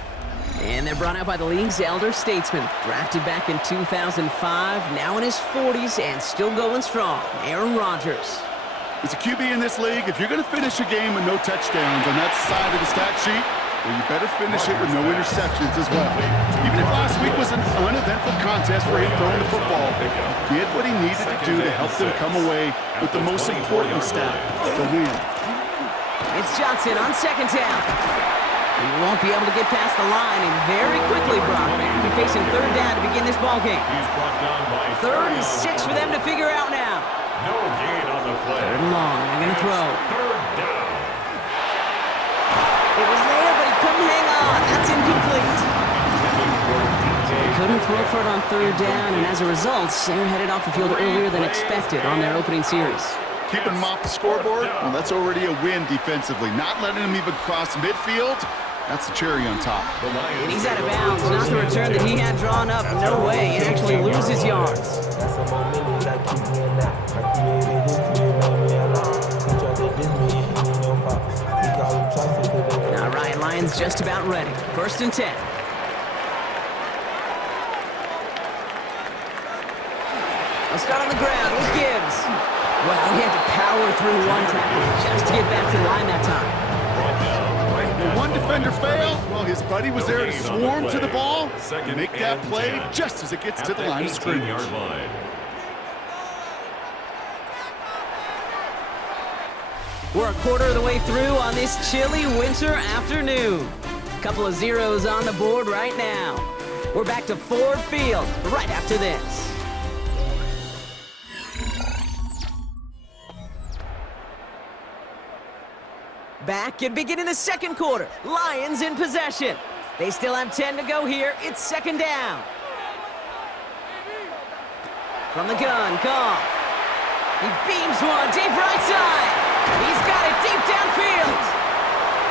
And they're brought out by the league's elder statesman. Drafted back in 2005, now in his 40s and still going strong, Aaron Rodgers. As a QB in this league, if you're going to finish a game with no touchdowns on that side of the stat sheet, well, you better finish it with no interceptions as well. Even if last week was an uneventful contest for him throwing the football, he did what he needed to do to help them come away with the most important stat, the win. It's Johnson on second down. He won't be able to get past the line, and very quickly, Brock, they're going to be facing third down to begin this ballgame. Third and 6 for them to figure out now. No gain on the play. Third and long, they're going to throw. Third down. It was there, but he couldn't hang on. That's incomplete. They couldn't throw for it on third down, and as a result, they're headed off the field earlier than expected on their opening series. Keeping him off the scoreboard, well, that's already a win defensively. Not letting him even cross midfield, that's the cherry on top. And he's out of bounds. Not the return that he had drawn up. No way. He actually loses yards. All right, Lions just about ready. First and 10. Let's start on the ground with Gibbs. Wow, he had to power through one tackle just to get back to the line that time. When one defender failed, well, his buddy was there to swarm to the ball and make that play just as it gets to the line of scrimmage. We're a quarter of the way through on this chilly winter afternoon. Couple of zeros on the board right now. We're back to Ford Field right after this. Back and beginning the second quarter. Lions in possession. They still have 10 to go here. It's second down. From the gun, Goff. He beams one deep right side. He's got it deep downfield.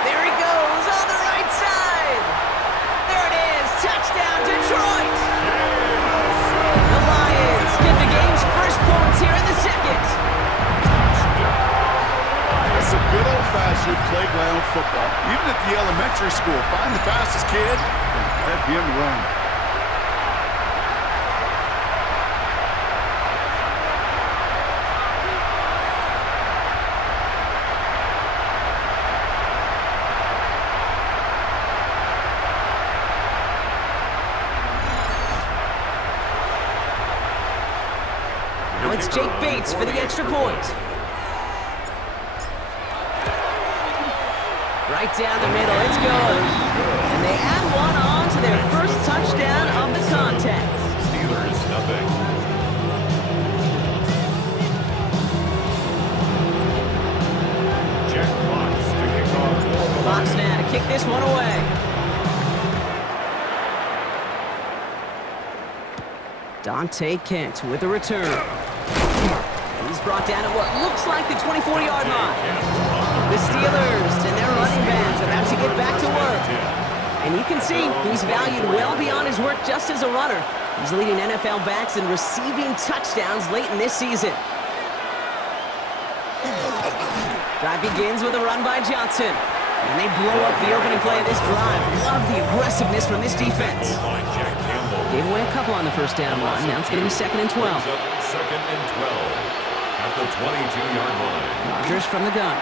There he goes on the right side. There it is. Touchdown, Detroit. The Lions get the game's first points here in the second. playground football. Even at the elementary school, find the fastest kid and let him run. Now it's Jake Bates for the extra point. Right down the middle, it's good. And they add one on to their first touchdown of the contest. Steelers, nothing. Jack Fox to kick off for the Fox Lions. now to kick this one away. Dante Kent with a return. He's brought down at what looks like the 24-yard line. The Steelers and their running backs about to get back to work. And you can see he's valued well beyond his work just as a runner. He's leading NFL backs in receiving touchdowns late in this season. Drive begins with a run by Johnson. And they blow up the opening play of this drive. Love the aggressiveness from this defense. Gave away a couple on the first down line. Now it's going to be 2nd and 12. Second and 12 at the 22-yard line. Rodgers from the gun.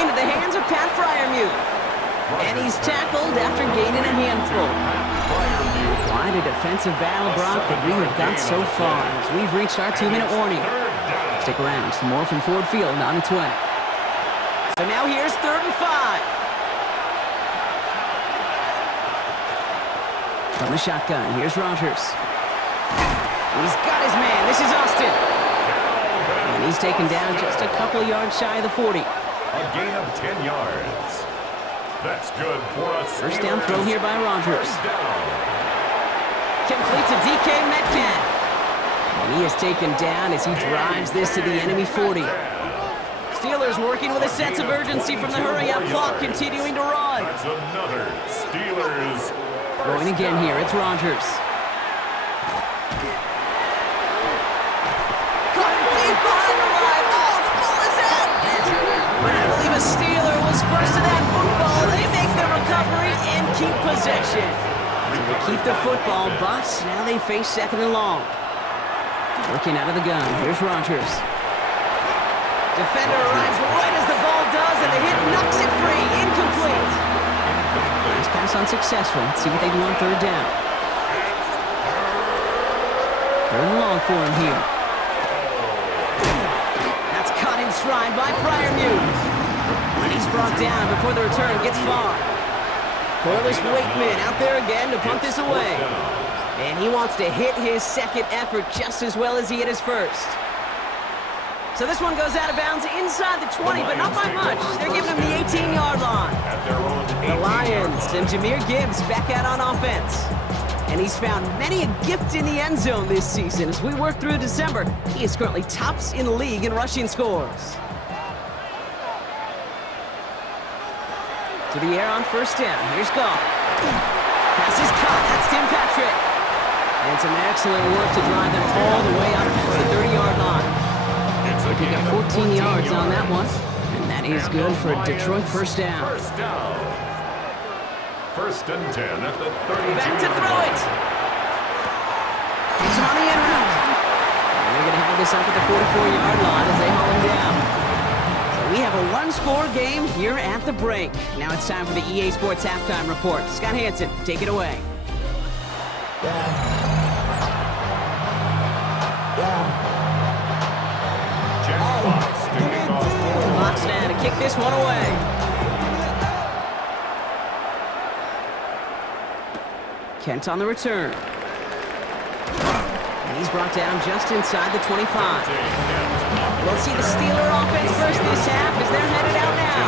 Into the hands of Pat Freiermuth. And he's tackled after gaining a handful. Quite a defensive battle, Brock, that we have got so far as we've reached our 2-minute warning. Stick around. Some more from Ford Field on its way. So now here's 3rd and 5. From the shotgun, here's Rodgers. He's got his man. This is Austin. And he's taken down just a couple of yards shy of the 40. A gain of 10 yards. That's good for us. First down throw here by Rodgers. First down. Complete to DK Metcalf. And he is taken down as he drives this to the enemy 40. Steelers working with a sense of urgency from the hurry-up clock, continuing to run. That's another Steelers. Going again here, it's Rodgers. Caught deep behind the line. Oh, the ball is out. But I believe a Steeler was first to that football. They make the recovery and keep possession. So they keep the football, but now they face 2nd and long. Looking out of the gun, here's Rodgers. Defender arrives right as the ball does, and the hit knocks it free. Incomplete. Last pass unsuccessful. Let's see what they do on 3rd down. 3rd and long for him here. That's caught in stride by Freiermuth. And he's brought down before the return gets far. Corliss Wakeman out there again to punt this away. And he wants to hit his 2nd effort just as well as he hit his 1st. So this one goes out of bounds inside the 20, but not by much. They're giving him the 18-yard line. The Lions and Jahmyr Gibbs back out on offense. And he's found many a gift in the end zone this season. As we work through December, he is currently tops in the league in rushing scores. To the air on 1st down. Here's Goff. Pass is caught. That's Tim Patrick. And some excellent work to drive them all the way up past the 30-yard line. They pick up 14 yards on that one. And that is good for a Detroit first down. First down. 1st and 10 at the 32. Back to throw it. It's on the end route. And they're going to have this up at the 44-yard line as they haul him down. So we have a one-score game here at the break. Now it's time for the EA Sports Halftime Report. Scott Hansen, take it away. Jack Fox to kick off. Fox now to kick this one away. Kent on the return. And he's brought down just inside the 25. We'll see the Steeler offense first this half as they're headed out now.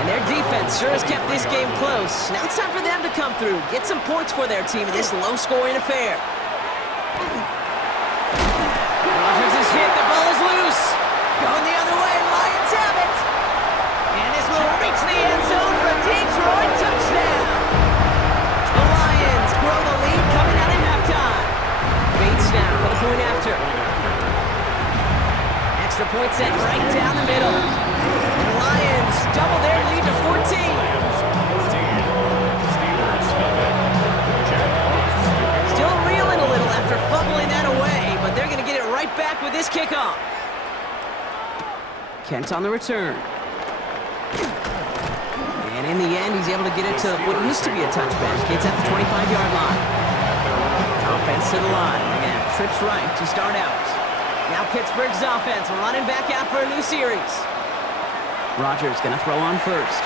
And their defense sure has kept this game close. Now it's time for them to come through, get some points for their team in this low-scoring affair. Rodgers is hit, the ball is loose. Going the other way, Lions have it. And this will reach the end zone for a Detroit touchdown. The Lions grow the lead coming out of halftime. Bates now for the point after. Extra point set right down the middle. And the Lions double their lead to 14. Still reeling a little after fumbling that away, but they're going to get it right back with this kickoff. Kent on the return. And in the end, he's able to get it to what used to be a touchback. It's at the 25-yard line. Offense to the line. Again, trips right to start out. Now Pittsburgh's offense running back out for a new series. Rodgers going to throw on first.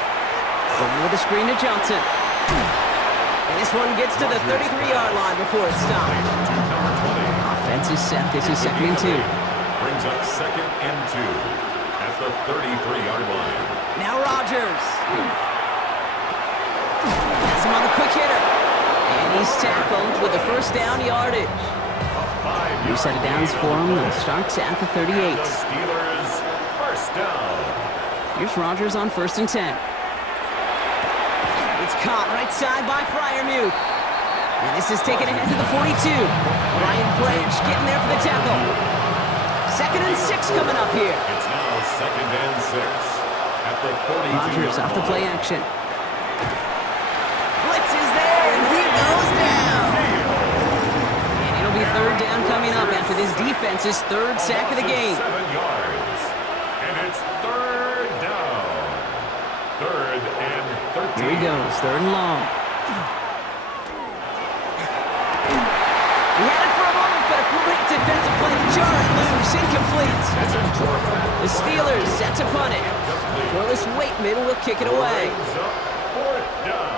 Going with the screen to Johnson. And this one gets to the 33-yard line before it's stopped. Offense is set. This is 2nd and 2. Brings up 2nd and 2 at the 33-yard line. Now Rodgers. Has him on the quick hitter. And he's tackled with the first down yardage. New set of downs for him. And starts at the 38. The Steelers first down. Here's Rodgers on 1st and 10. It's caught right side by Freiermuth. And this is taken ahead to the 42. Ryan Branch getting there for the tackle. 2nd and 6 coming up here. It's now 2nd and 6 at the 42. Rodgers off the play action. Blitz is there, and he goes down. And it'll be 3rd down coming up after this defense's 3rd sack of the game. 7 yards. And it's 3rd down. 3rd and 13. Here he goes, 3rd and long. He had it for a moment, but a great defensive play to jar it loose, incomplete. The Steelers set to punt it. Corliss Waitman will kick it away. 4th down.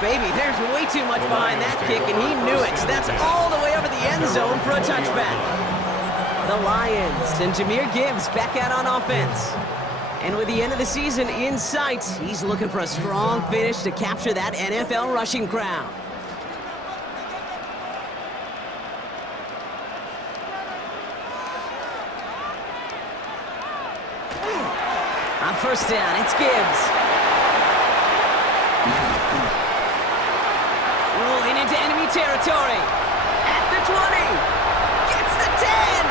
Baby, there's way too much behind that kick, and he knew it. That's all the way over the end zone for a touchback. The Lions and Jahmyr Gibbs back out on offense. And with the end of the season in sight, he's looking for a strong finish to capture that NFL rushing crown. On 1st down, it's Gibbs. Rolling into enemy territory. At the 20. Gets the 10.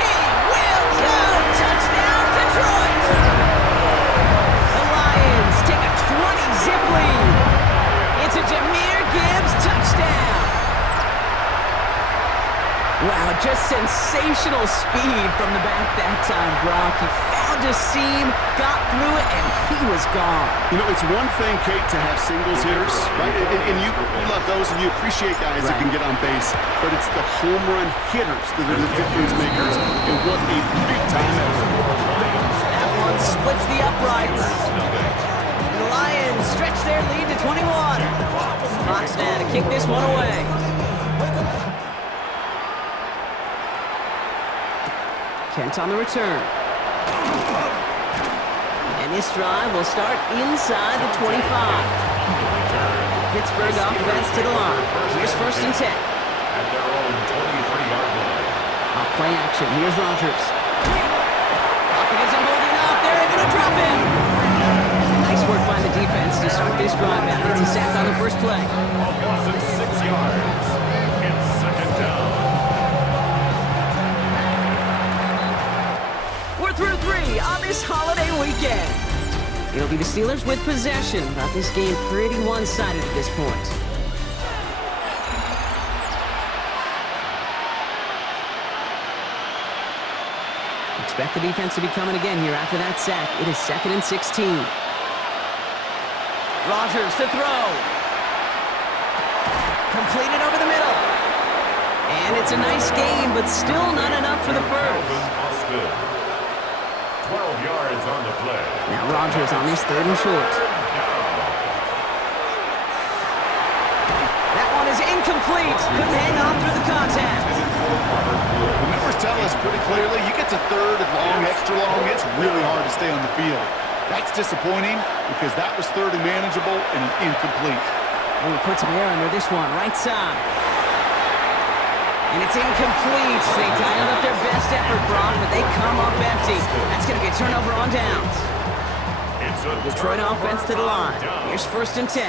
He will go. Touchdown, Detroit. The Lions take a 20-zip lead. It's a Jahmyr Gibbs touchdown. Wow, just sensational speed from the back that time, Brock. He found a seam, got through it, and he was gone. You know, it's one thing, Kate, to have singles hitters, right? And you love those, and you appreciate guys that can get on base. But it's the home run hitters that are the difference makers. And what a big-time effort. That one splits the uprights. The Lions stretch their lead to 21. Fox now to kick this one away. Kent on the return. And this drive will start inside the 25. Pittsburgh offense to the line. Here's 1st and 10. At their own 23-yard line. Off play action. Here's Rodgers. Pocket isn't holding up. They're able to drop him. Nice work by the defense to start this drive out. It's a sack on the first play. A loss of 6 yards. It's 2nd down. We're through 3 on this holiday weekend. It'll be the Steelers with possession, but this game pretty one-sided at this point. Expect the defense to be coming again here after that sack. It is 2nd and 16. Rodgers to throw. Completed over the middle. And it's a nice gain, but still not enough for the first. 12 yards on the play. Now Rodgers on this 3rd and short. That one is incomplete. Couldn't hang on through the contact. The numbers tell us pretty clearly, you get to 3rd and long, extra long, it's really hard to stay on the field. That's disappointing because that was 3rd and manageable and an incomplete. Oh, he puts some air under this one, right side. And it's incomplete. They dialed up their best effort, Brock, but they come up empty. That's going to be a turnover on downs. Detroit offense to the line. Here's 1st and 10.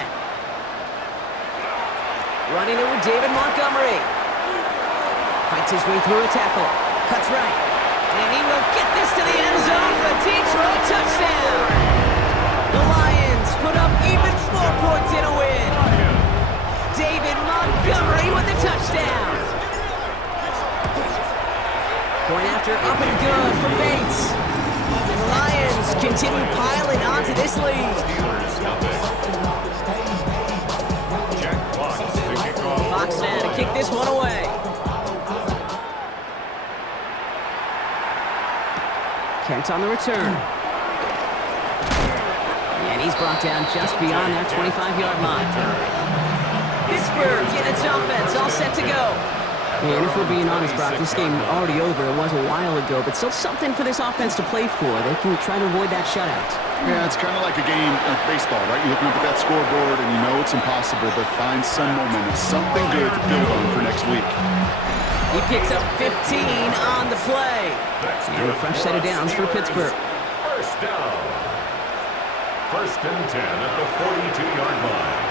Running it with David Montgomery. Fights his way through a tackle. Cuts right. And he will get this to the end zone for a Detroit touchdown. The Lions put up even more points in a win. David Montgomery with the touchdown. Point after up and good for Bates. And the Lions continue piling onto this lead. Fox now to kick this one away. Kent on the return. And he's brought down just beyond that 25-yard line. Pittsburgh in its offense, all set to go. And if we're being honest, Brock, this game already over. It was a while ago, but still something for this offense to play for. They can try to avoid that shutout. Yeah, it's kind of like a game like baseball, right? You're looking up at that scoreboard, and you know it's impossible, but find some momentum, something good to build on for next week. He picks up 15 on the play. And a fresh set of downs for Pittsburgh. First down. First and 10 at the 42-yard line.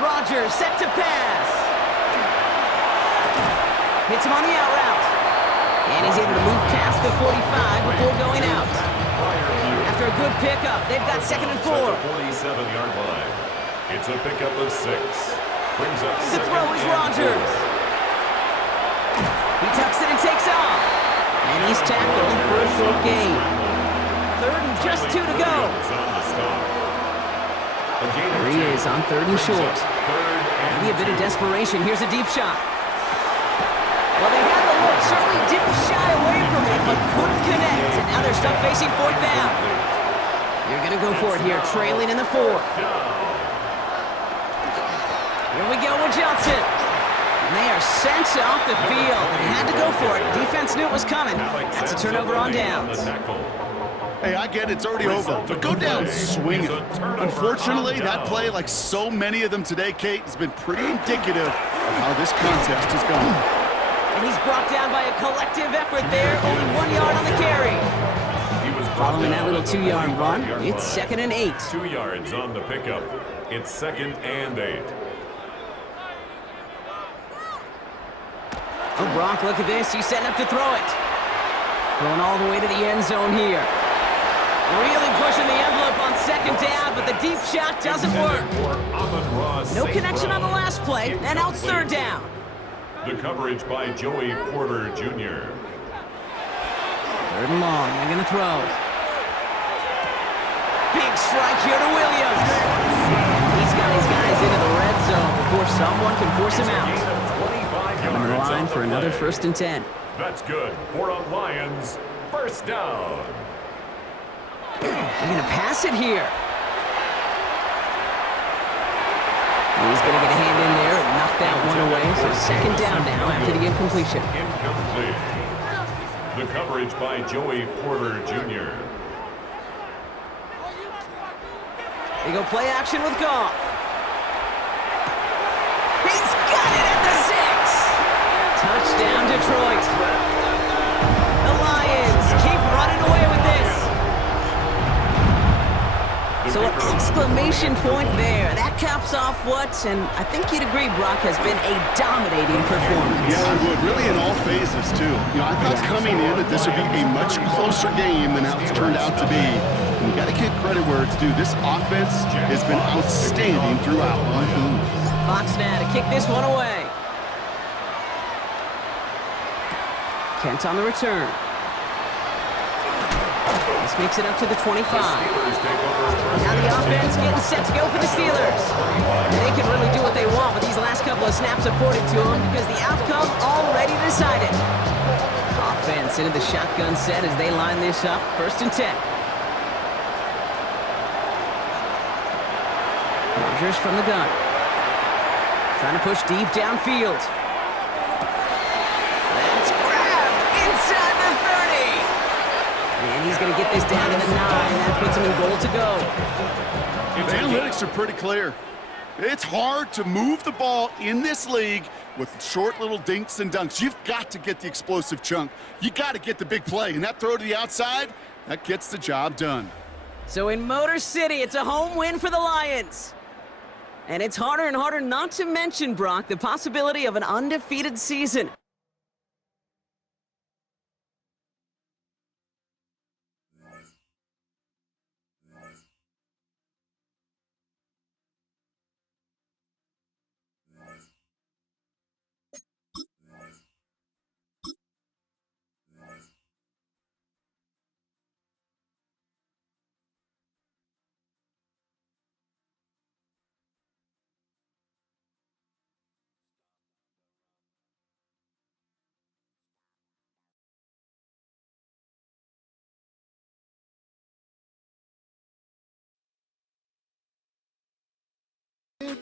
Rodgers set to pass. Hits him on the out route. And he's able to move past the 45 before going out. After a good pickup, they've got 2nd and 4. 47-yard line. It's a pickup of 6. Brings up the throw is Rodgers. He tucks it and takes off. And he's tackled for a short gain. 3rd and just 2 to go. There he is on 3rd and short. Maybe a bit of desperation. Here's a deep shot. Well, they had the look. Certainly didn't shy away from it, but couldn't connect. And now they're stuck facing 4th down. They're going to go for it here, trailing in the 4th. Here we go with Johnson. And they are sent off the field. They had to go for it. Defense knew it was coming. That's a turnover on downs. Hey, I get it, it's already over, but go down swinging. Unfortunately, that play, like so many of them today, Kate, has been pretty indicative of how this contest has gone. And he's brought down by a collective effort there, only 1 yard on the carry. Following that little 2-yard run, it's 2nd and 8. 2 yards on the pickup. It's 2nd and 8. Oh, Brock, look at this. He's setting up to throw it. Going all the way to the end zone here. Really pushing the envelope on 2nd down, but the deep shot doesn't work. No connection on the last play, and now it's 3rd down. The coverage by Joey Porter Jr. 3rd and long, they're going to throw. Big strike here to Williams. He's got his guys into the red zone before someone can force him out. Coming to the line for another 1st and 10. That's good for a Lions 1st down. They're going to pass it here. He's going to get a hand in there and knock that one away. So 2nd down now after the incompletion. Incomplete. The coverage by Joey Porter Jr. They go play action with Goff. He's got it at the 6. Touchdown, Detroit. The Lions keep running away with this. So an exclamation point there. That caps off what, and I think you'd agree, Brock, has been a dominating performance. Yeah, I would. Really in all phases, too. You know, I thought coming in that this would be a much closer game than how it's turned out to be. And you got to give credit where it's due. This offense has been outstanding throughout. Fox now to kick this one away. Kent on the return. This makes it up to the 25. Now the offense getting set to go for the Steelers. They can really do what they want with these last couple of snaps afforded to them because the outcome already decided. Offense into the shotgun set as they line this up. 1st and 10. Rodgers from the gun. Trying to push deep downfield. That's grabbed inside the 30. And he's going to get this down to the 9. That puts him in goal to go. The analytics are pretty clear. It's hard to move the ball in this league with short little dinks and dunks. You've got to get the explosive chunk. You got to get the big play. And that throw to the outside, that gets the job done. So in Motor City, it's a home win for the Lions. And it's harder and harder not to mention, Brock, the possibility of an undefeated season.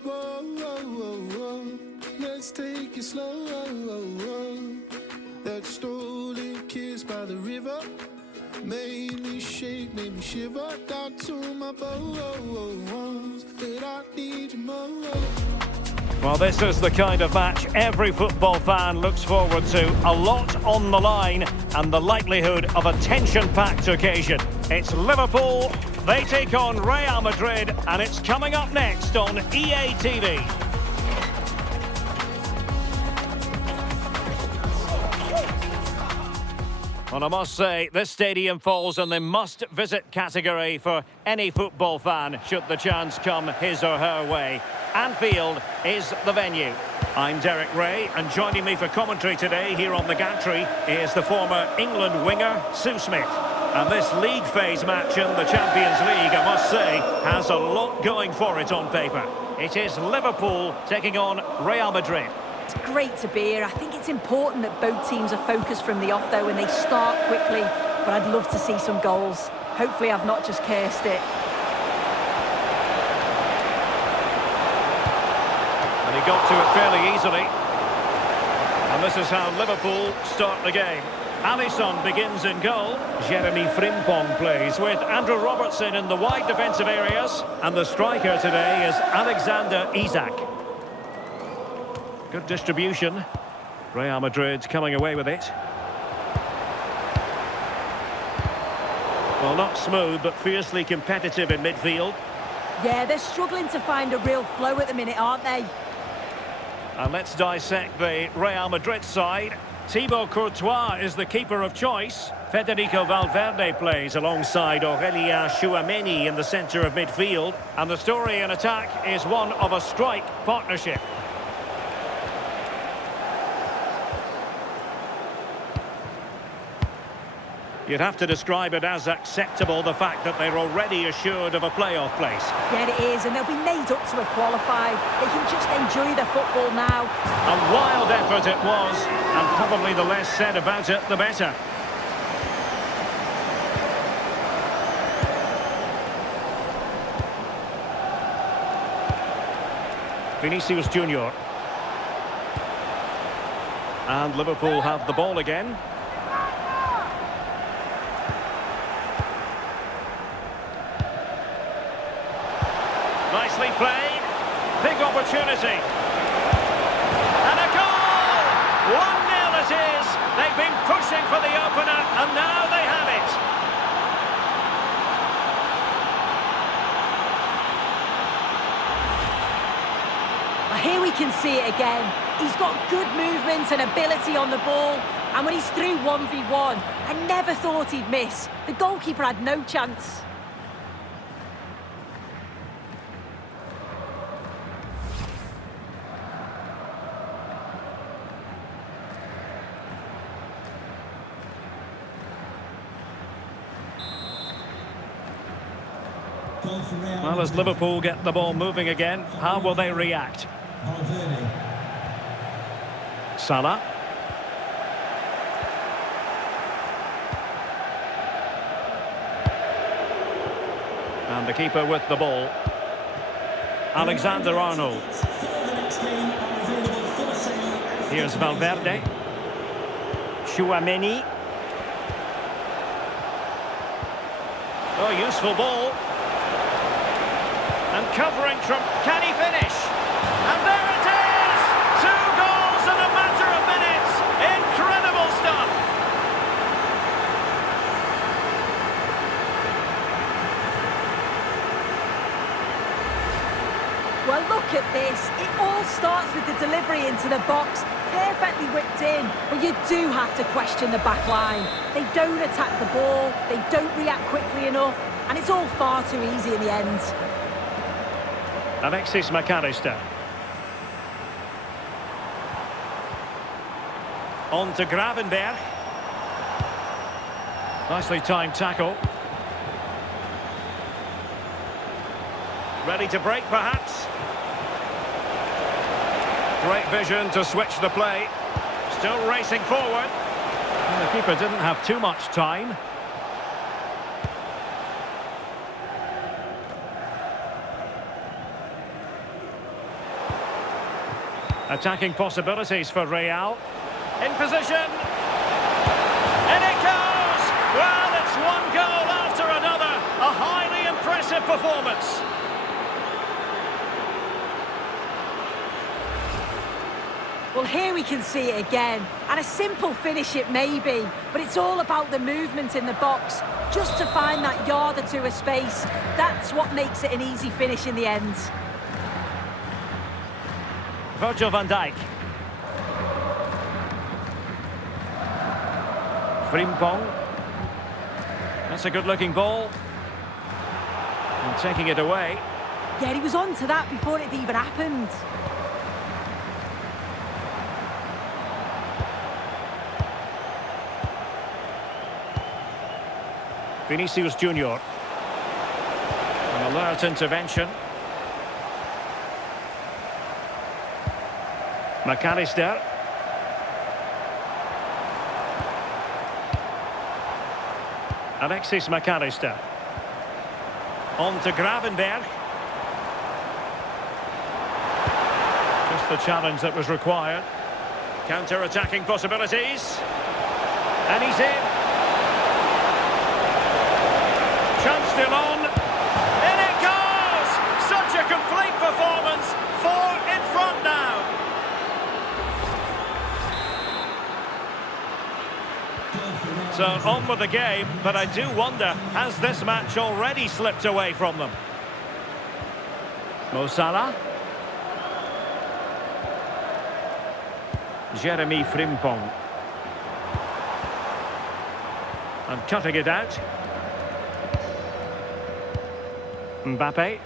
Whoa, whoa, whoa, whoa. Let's take it slow. That stolen kiss by the river made me shake, made me shiver. Down to my bones, but I need you more. Well, this is the kind of match every football fan looks forward to. A lot on the line and the likelihood of a tension-packed occasion. It's Liverpool, they take on Real Madrid, and it's coming up next on EA TV. Well, I must say, this stadium falls in the must-visit category for any football fan, should the chance come his or her way. Anfield is the venue. I'm Derek Ray, and joining me for commentary today here on the gantry is the former England winger, Sue Smith. And this league phase match in the Champions League, I must say, has a lot going for it on paper. It is Liverpool taking on Real Madrid. It's great to be here. I think it's important that both teams are focused from the off, though, and they start quickly. But I'd love to see some goals. Hopefully I've not just cursed it. And he got to it fairly easily. And this is how Liverpool start the game. Alisson begins in goal. Jeremy Frimpong plays with Andrew Robertson in the wide defensive areas. And the striker today is Alexander Isak. Good distribution. Real Madrid coming away with it. Well, not smooth, but fiercely competitive in midfield. Yeah, they're struggling to find a real flow at the minute, aren't they? And let's dissect the Real Madrid side. Thibaut Courtois is the keeper of choice. Federico Valverde plays alongside Aurélien Tchouaméni in the centre of midfield. And the story in attack is one of a strike partnership. You'd have to describe it as acceptable, the fact that they're already assured of a playoff place. Yeah, it is, and they'll be made up to have qualified. They can just enjoy their football now. A wild effort it was, and probably the less said about it, the better. Vinicius Junior. And Liverpool have the ball again. Nicely played. Big opportunity. And a goal! 1-0 it is. They've been pushing for the opener, and now they have it. Here we can see it again. He's got good movement and ability on the ball. And when he's through 1v1, I never thought he'd miss. The goalkeeper had no chance. Well, as Liverpool get the ball moving again, how will they react? Salah. And the keeper with the ball. Alexander-Arnold. Here's Valverde. Tchouaméni. Oh, useful ball. And covering from, can he finish? And there it is! 2 goals in a matter of minutes! Incredible stuff! Well, look at this. It all starts with the delivery into the box. Perfectly whipped in. But you do have to question the back line. They don't attack the ball. They don't react quickly enough. And it's all far too easy in the end. Alexis McAllister. On to Gravenberg. Nicely timed tackle. Ready to break, perhaps. Great vision to switch the play. Still racing forward. And the keeper didn't have too much time. Attacking possibilities for Real. In position. In it goes! Well, it's one goal after another. A highly impressive performance. Well, here we can see it again. And a simple finish it may be, but it's all about the movement in the box. Just to find that yard or two of space. That's what makes it an easy finish in the end. Virgil van Dijk. Frimpong. That's a good-looking ball. And taking it away. Yeah, he was on to that before it even happened. Vinicius Junior. An alert intervention. McAllister. Alexis McAllister. On to Gravenberg. Just the challenge that was required. Counter-attacking possibilities. And he's in. Chance still on. In it goes! Such a complete performance. 4 in front now. So on with the game, but I do wonder, has this match already slipped away from them? Mo Salah. Jeremy Frimpong. And cutting it out. Mbappe.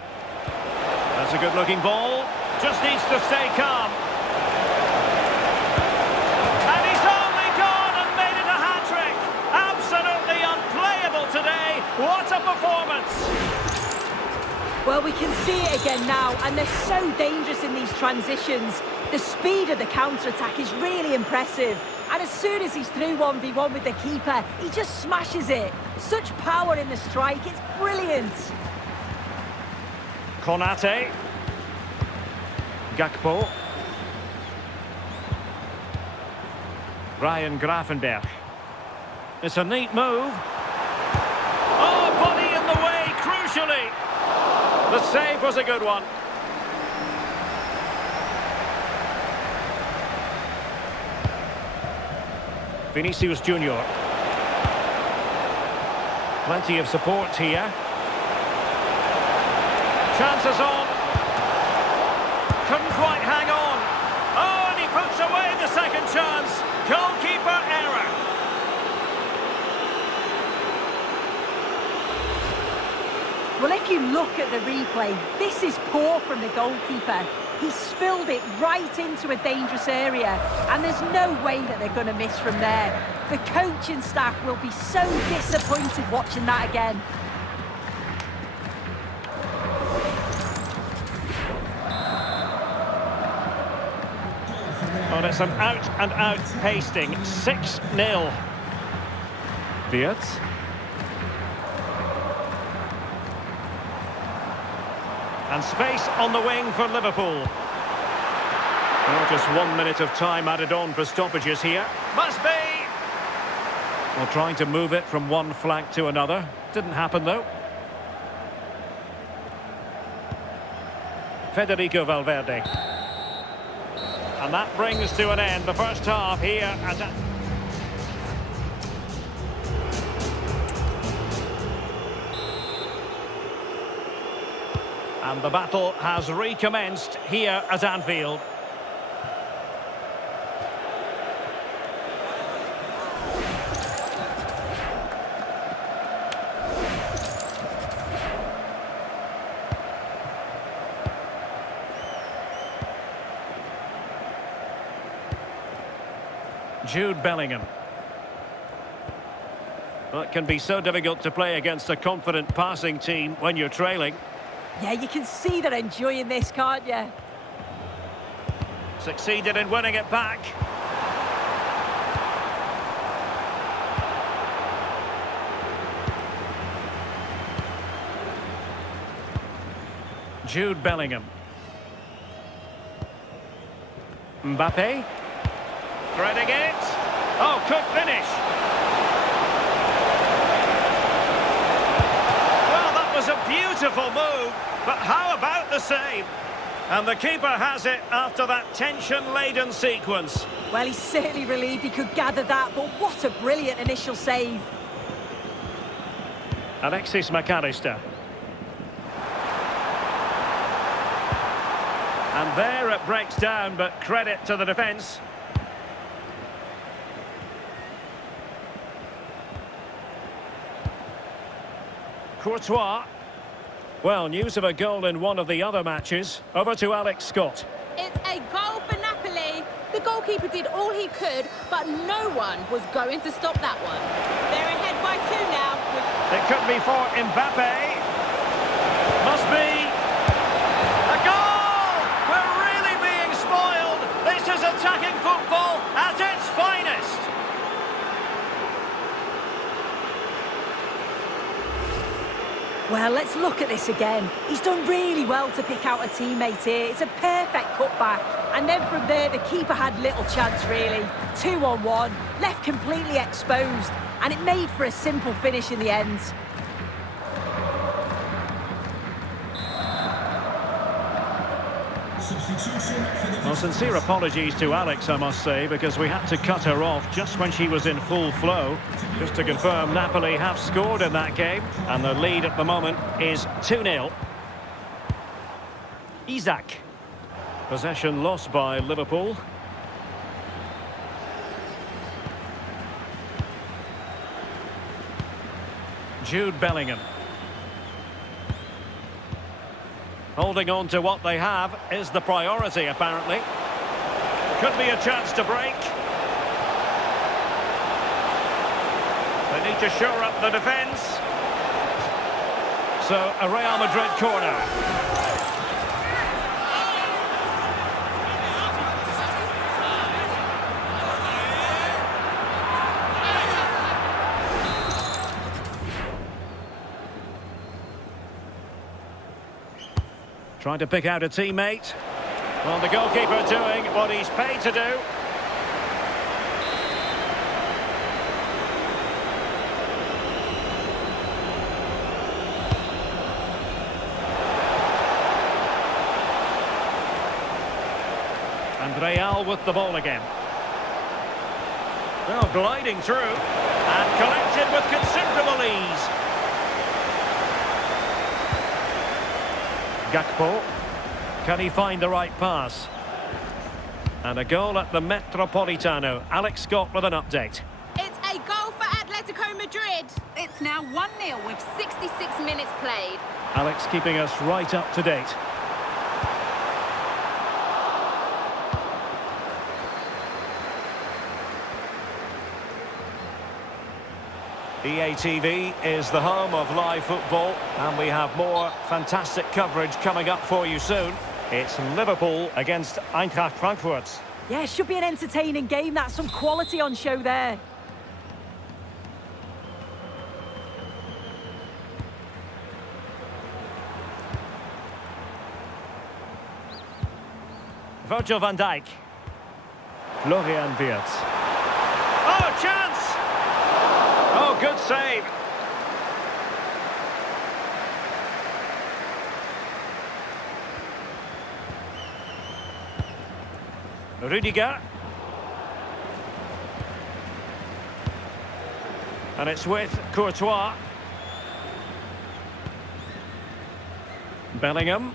That's a good-looking ball. Just needs to stay calm. And he's only gone and made it a hat-trick. Absolutely unplayable today. What a performance. Well, we can see it again now, and they're so dangerous in these transitions. The speed of the counter-attack is really impressive. And as soon as he's through 1v1 with the keeper, he just smashes it. Such power in the strike, it's brilliant. Konate. Gakpo. Ryan Gravenberg. It's a neat move. Oh, body in the way, crucially. The save was a good one. Vinicius Junior. Plenty of support here. Chances on. Couldn't quite hang on. Oh, and he puts away the second chance. Goalkeeper error. Well, if you look at the replay, this is poor from the goalkeeper. He spilled it right into a dangerous area, and there's no way that they're going to miss from there. The coaching staff will be so disappointed watching that again. Well, it's an out-and-out pasting. 6-0. Wirtz. And space on the wing for Liverpool. Well, just 1 minute of time added on for stoppages here. Must be! Well, trying to move it from one flank to another. Didn't happen, though. Federico Valverde. And that brings to an end the first half here at a... And the battle has recommenced here at Anfield. Jude Bellingham. Well, it can be so difficult to play against a confident passing team when you're trailing. Yeah, you can see they're enjoying this, can't you? Succeeded in winning it back. Jude Bellingham. Mbappe. Threading it. Oh, could finish. Well, that was a beautiful move, but how about the save? And the keeper has it after that tension-laden sequence. Well, he's certainly relieved he could gather that, but what a brilliant initial save. Alexis McAllister. And there it breaks down, but credit to the defence. Courtois. Well, news of a goal in one of the other matches. Over to Alex Scott. It's a goal for Napoli. The goalkeeper did all he could, but no one was going to stop that one. They're ahead by 2 now. It could be for Mbappe. Must be. A goal! We're really being spoiled. This is attacking football at its finest. Well, let's look at this again. He's done really well to pick out a teammate here. It's a perfect cutback. And then from there, the keeper had little chance, really. 2-on-1, left completely exposed. And it made for a simple finish in the end. Well, sincere apologies to Alex, I must say, because we had to cut her off just when she was in full flow. Just to confirm, Napoli have scored in that game, and the lead at the moment is 2-0. Isak. Possession lost by Liverpool. Jude Bellingham. Holding on to what they have is the priority, apparently. Could be a chance to break. They need to shore up the defence. So, a Real Madrid corner. Trying to pick out a teammate. Well, the goalkeeper doing what he's paid to do. And Real with the ball again. Well, gliding through and collected with considerable ease. Gakpo. Can he find the right pass? And a goal at the Metropolitano. Alex Scott with an update. It's a goal for Atletico Madrid. It's now 1-0 with 66 minutes played. Alex keeping us right up to date. EA TV is the home of live football, and we have more fantastic coverage coming up for you soon. It's Liverpool against Eintracht Frankfurt. Yeah, should be an entertaining game. That's some quality on show there. Virgil van Dijk. Florian Wirtz. Oh, chance! Oh, good save. Rudiger. And it's with Courtois. Bellingham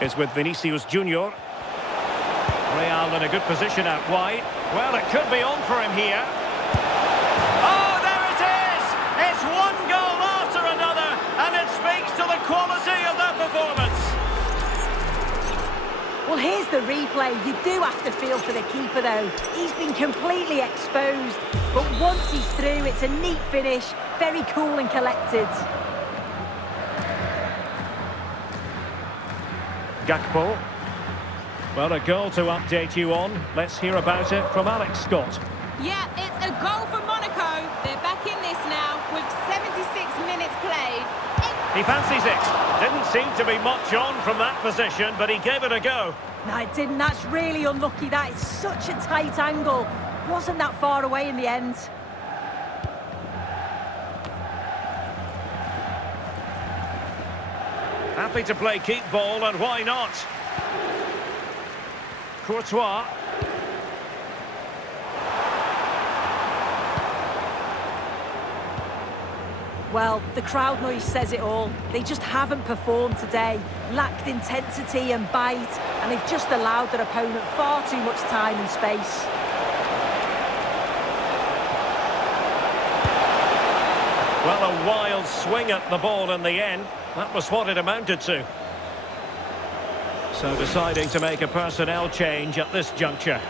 is with Vinicius Junior. Real in a good position out wide. Well, it could be on for him here. Oh, there it is! It's one goal after another, and it speaks to the quality of that performance. Well, here's the replay. You do have to feel for the keeper, though. He's been completely exposed. But once he's through, it's a neat finish. Very cool and collected. Gakpo. Well, a goal to update you on. Let's hear about it from Alex Scott. Yeah, it's a goal for Monaco. They're back in this now with 76 minutes played. He fancies it. Didn't seem to be much on from that position, but he gave it a go. No, it didn't. That's really unlucky. That is such a tight angle. Wasn't that far away in the end. Happy to play keep ball, and why not? Courtois. Well, the crowd noise says it all. They just haven't performed today. Lacked intensity and bite, and they've just allowed their opponent far too much time and space. Well, a wild swing at the ball in the end. That was what it amounted to. So deciding to make a personnel change at this juncture.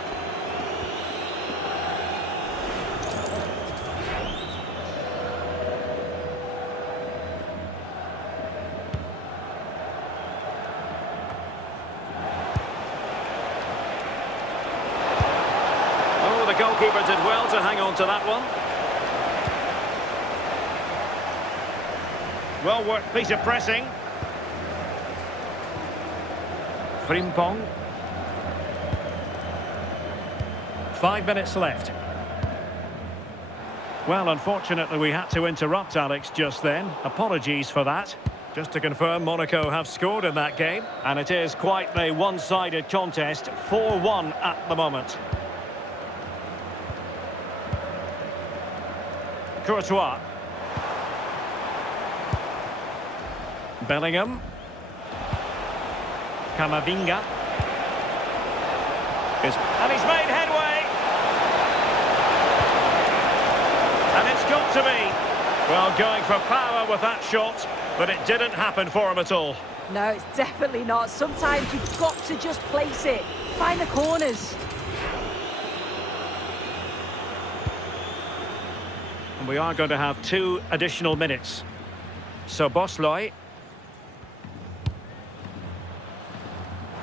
Oh, the goalkeeper did well to hang on to that one. Well worked piece of pressing. Frimpong. 5 minutes left. Well, unfortunately, we had to interrupt Alex just then. Apologies for that. Just to confirm, Monaco have scored in that game, and it is quite a one-sided contest, 4-1 at the moment. Courtois. Bellingham. Camavinga. And he's made headway. And it's got to be. Well, going for power with that shot, but it didn't happen for him at all. No, it's definitely not. Sometimes you've got to just place it. Find the corners. And we are going to have 2 additional minutes. So Bosloy.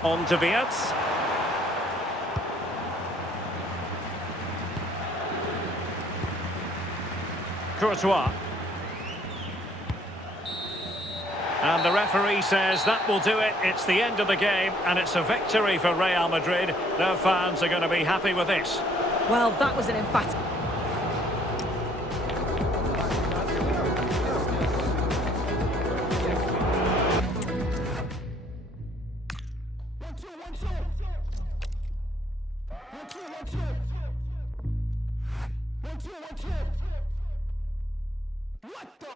On to Wirtz. Courtois. And the referee says that will do it. It's the end of the game, and it's a victory for Real Madrid. Their fans are going to be happy with this. Well, that was an emphatic... What the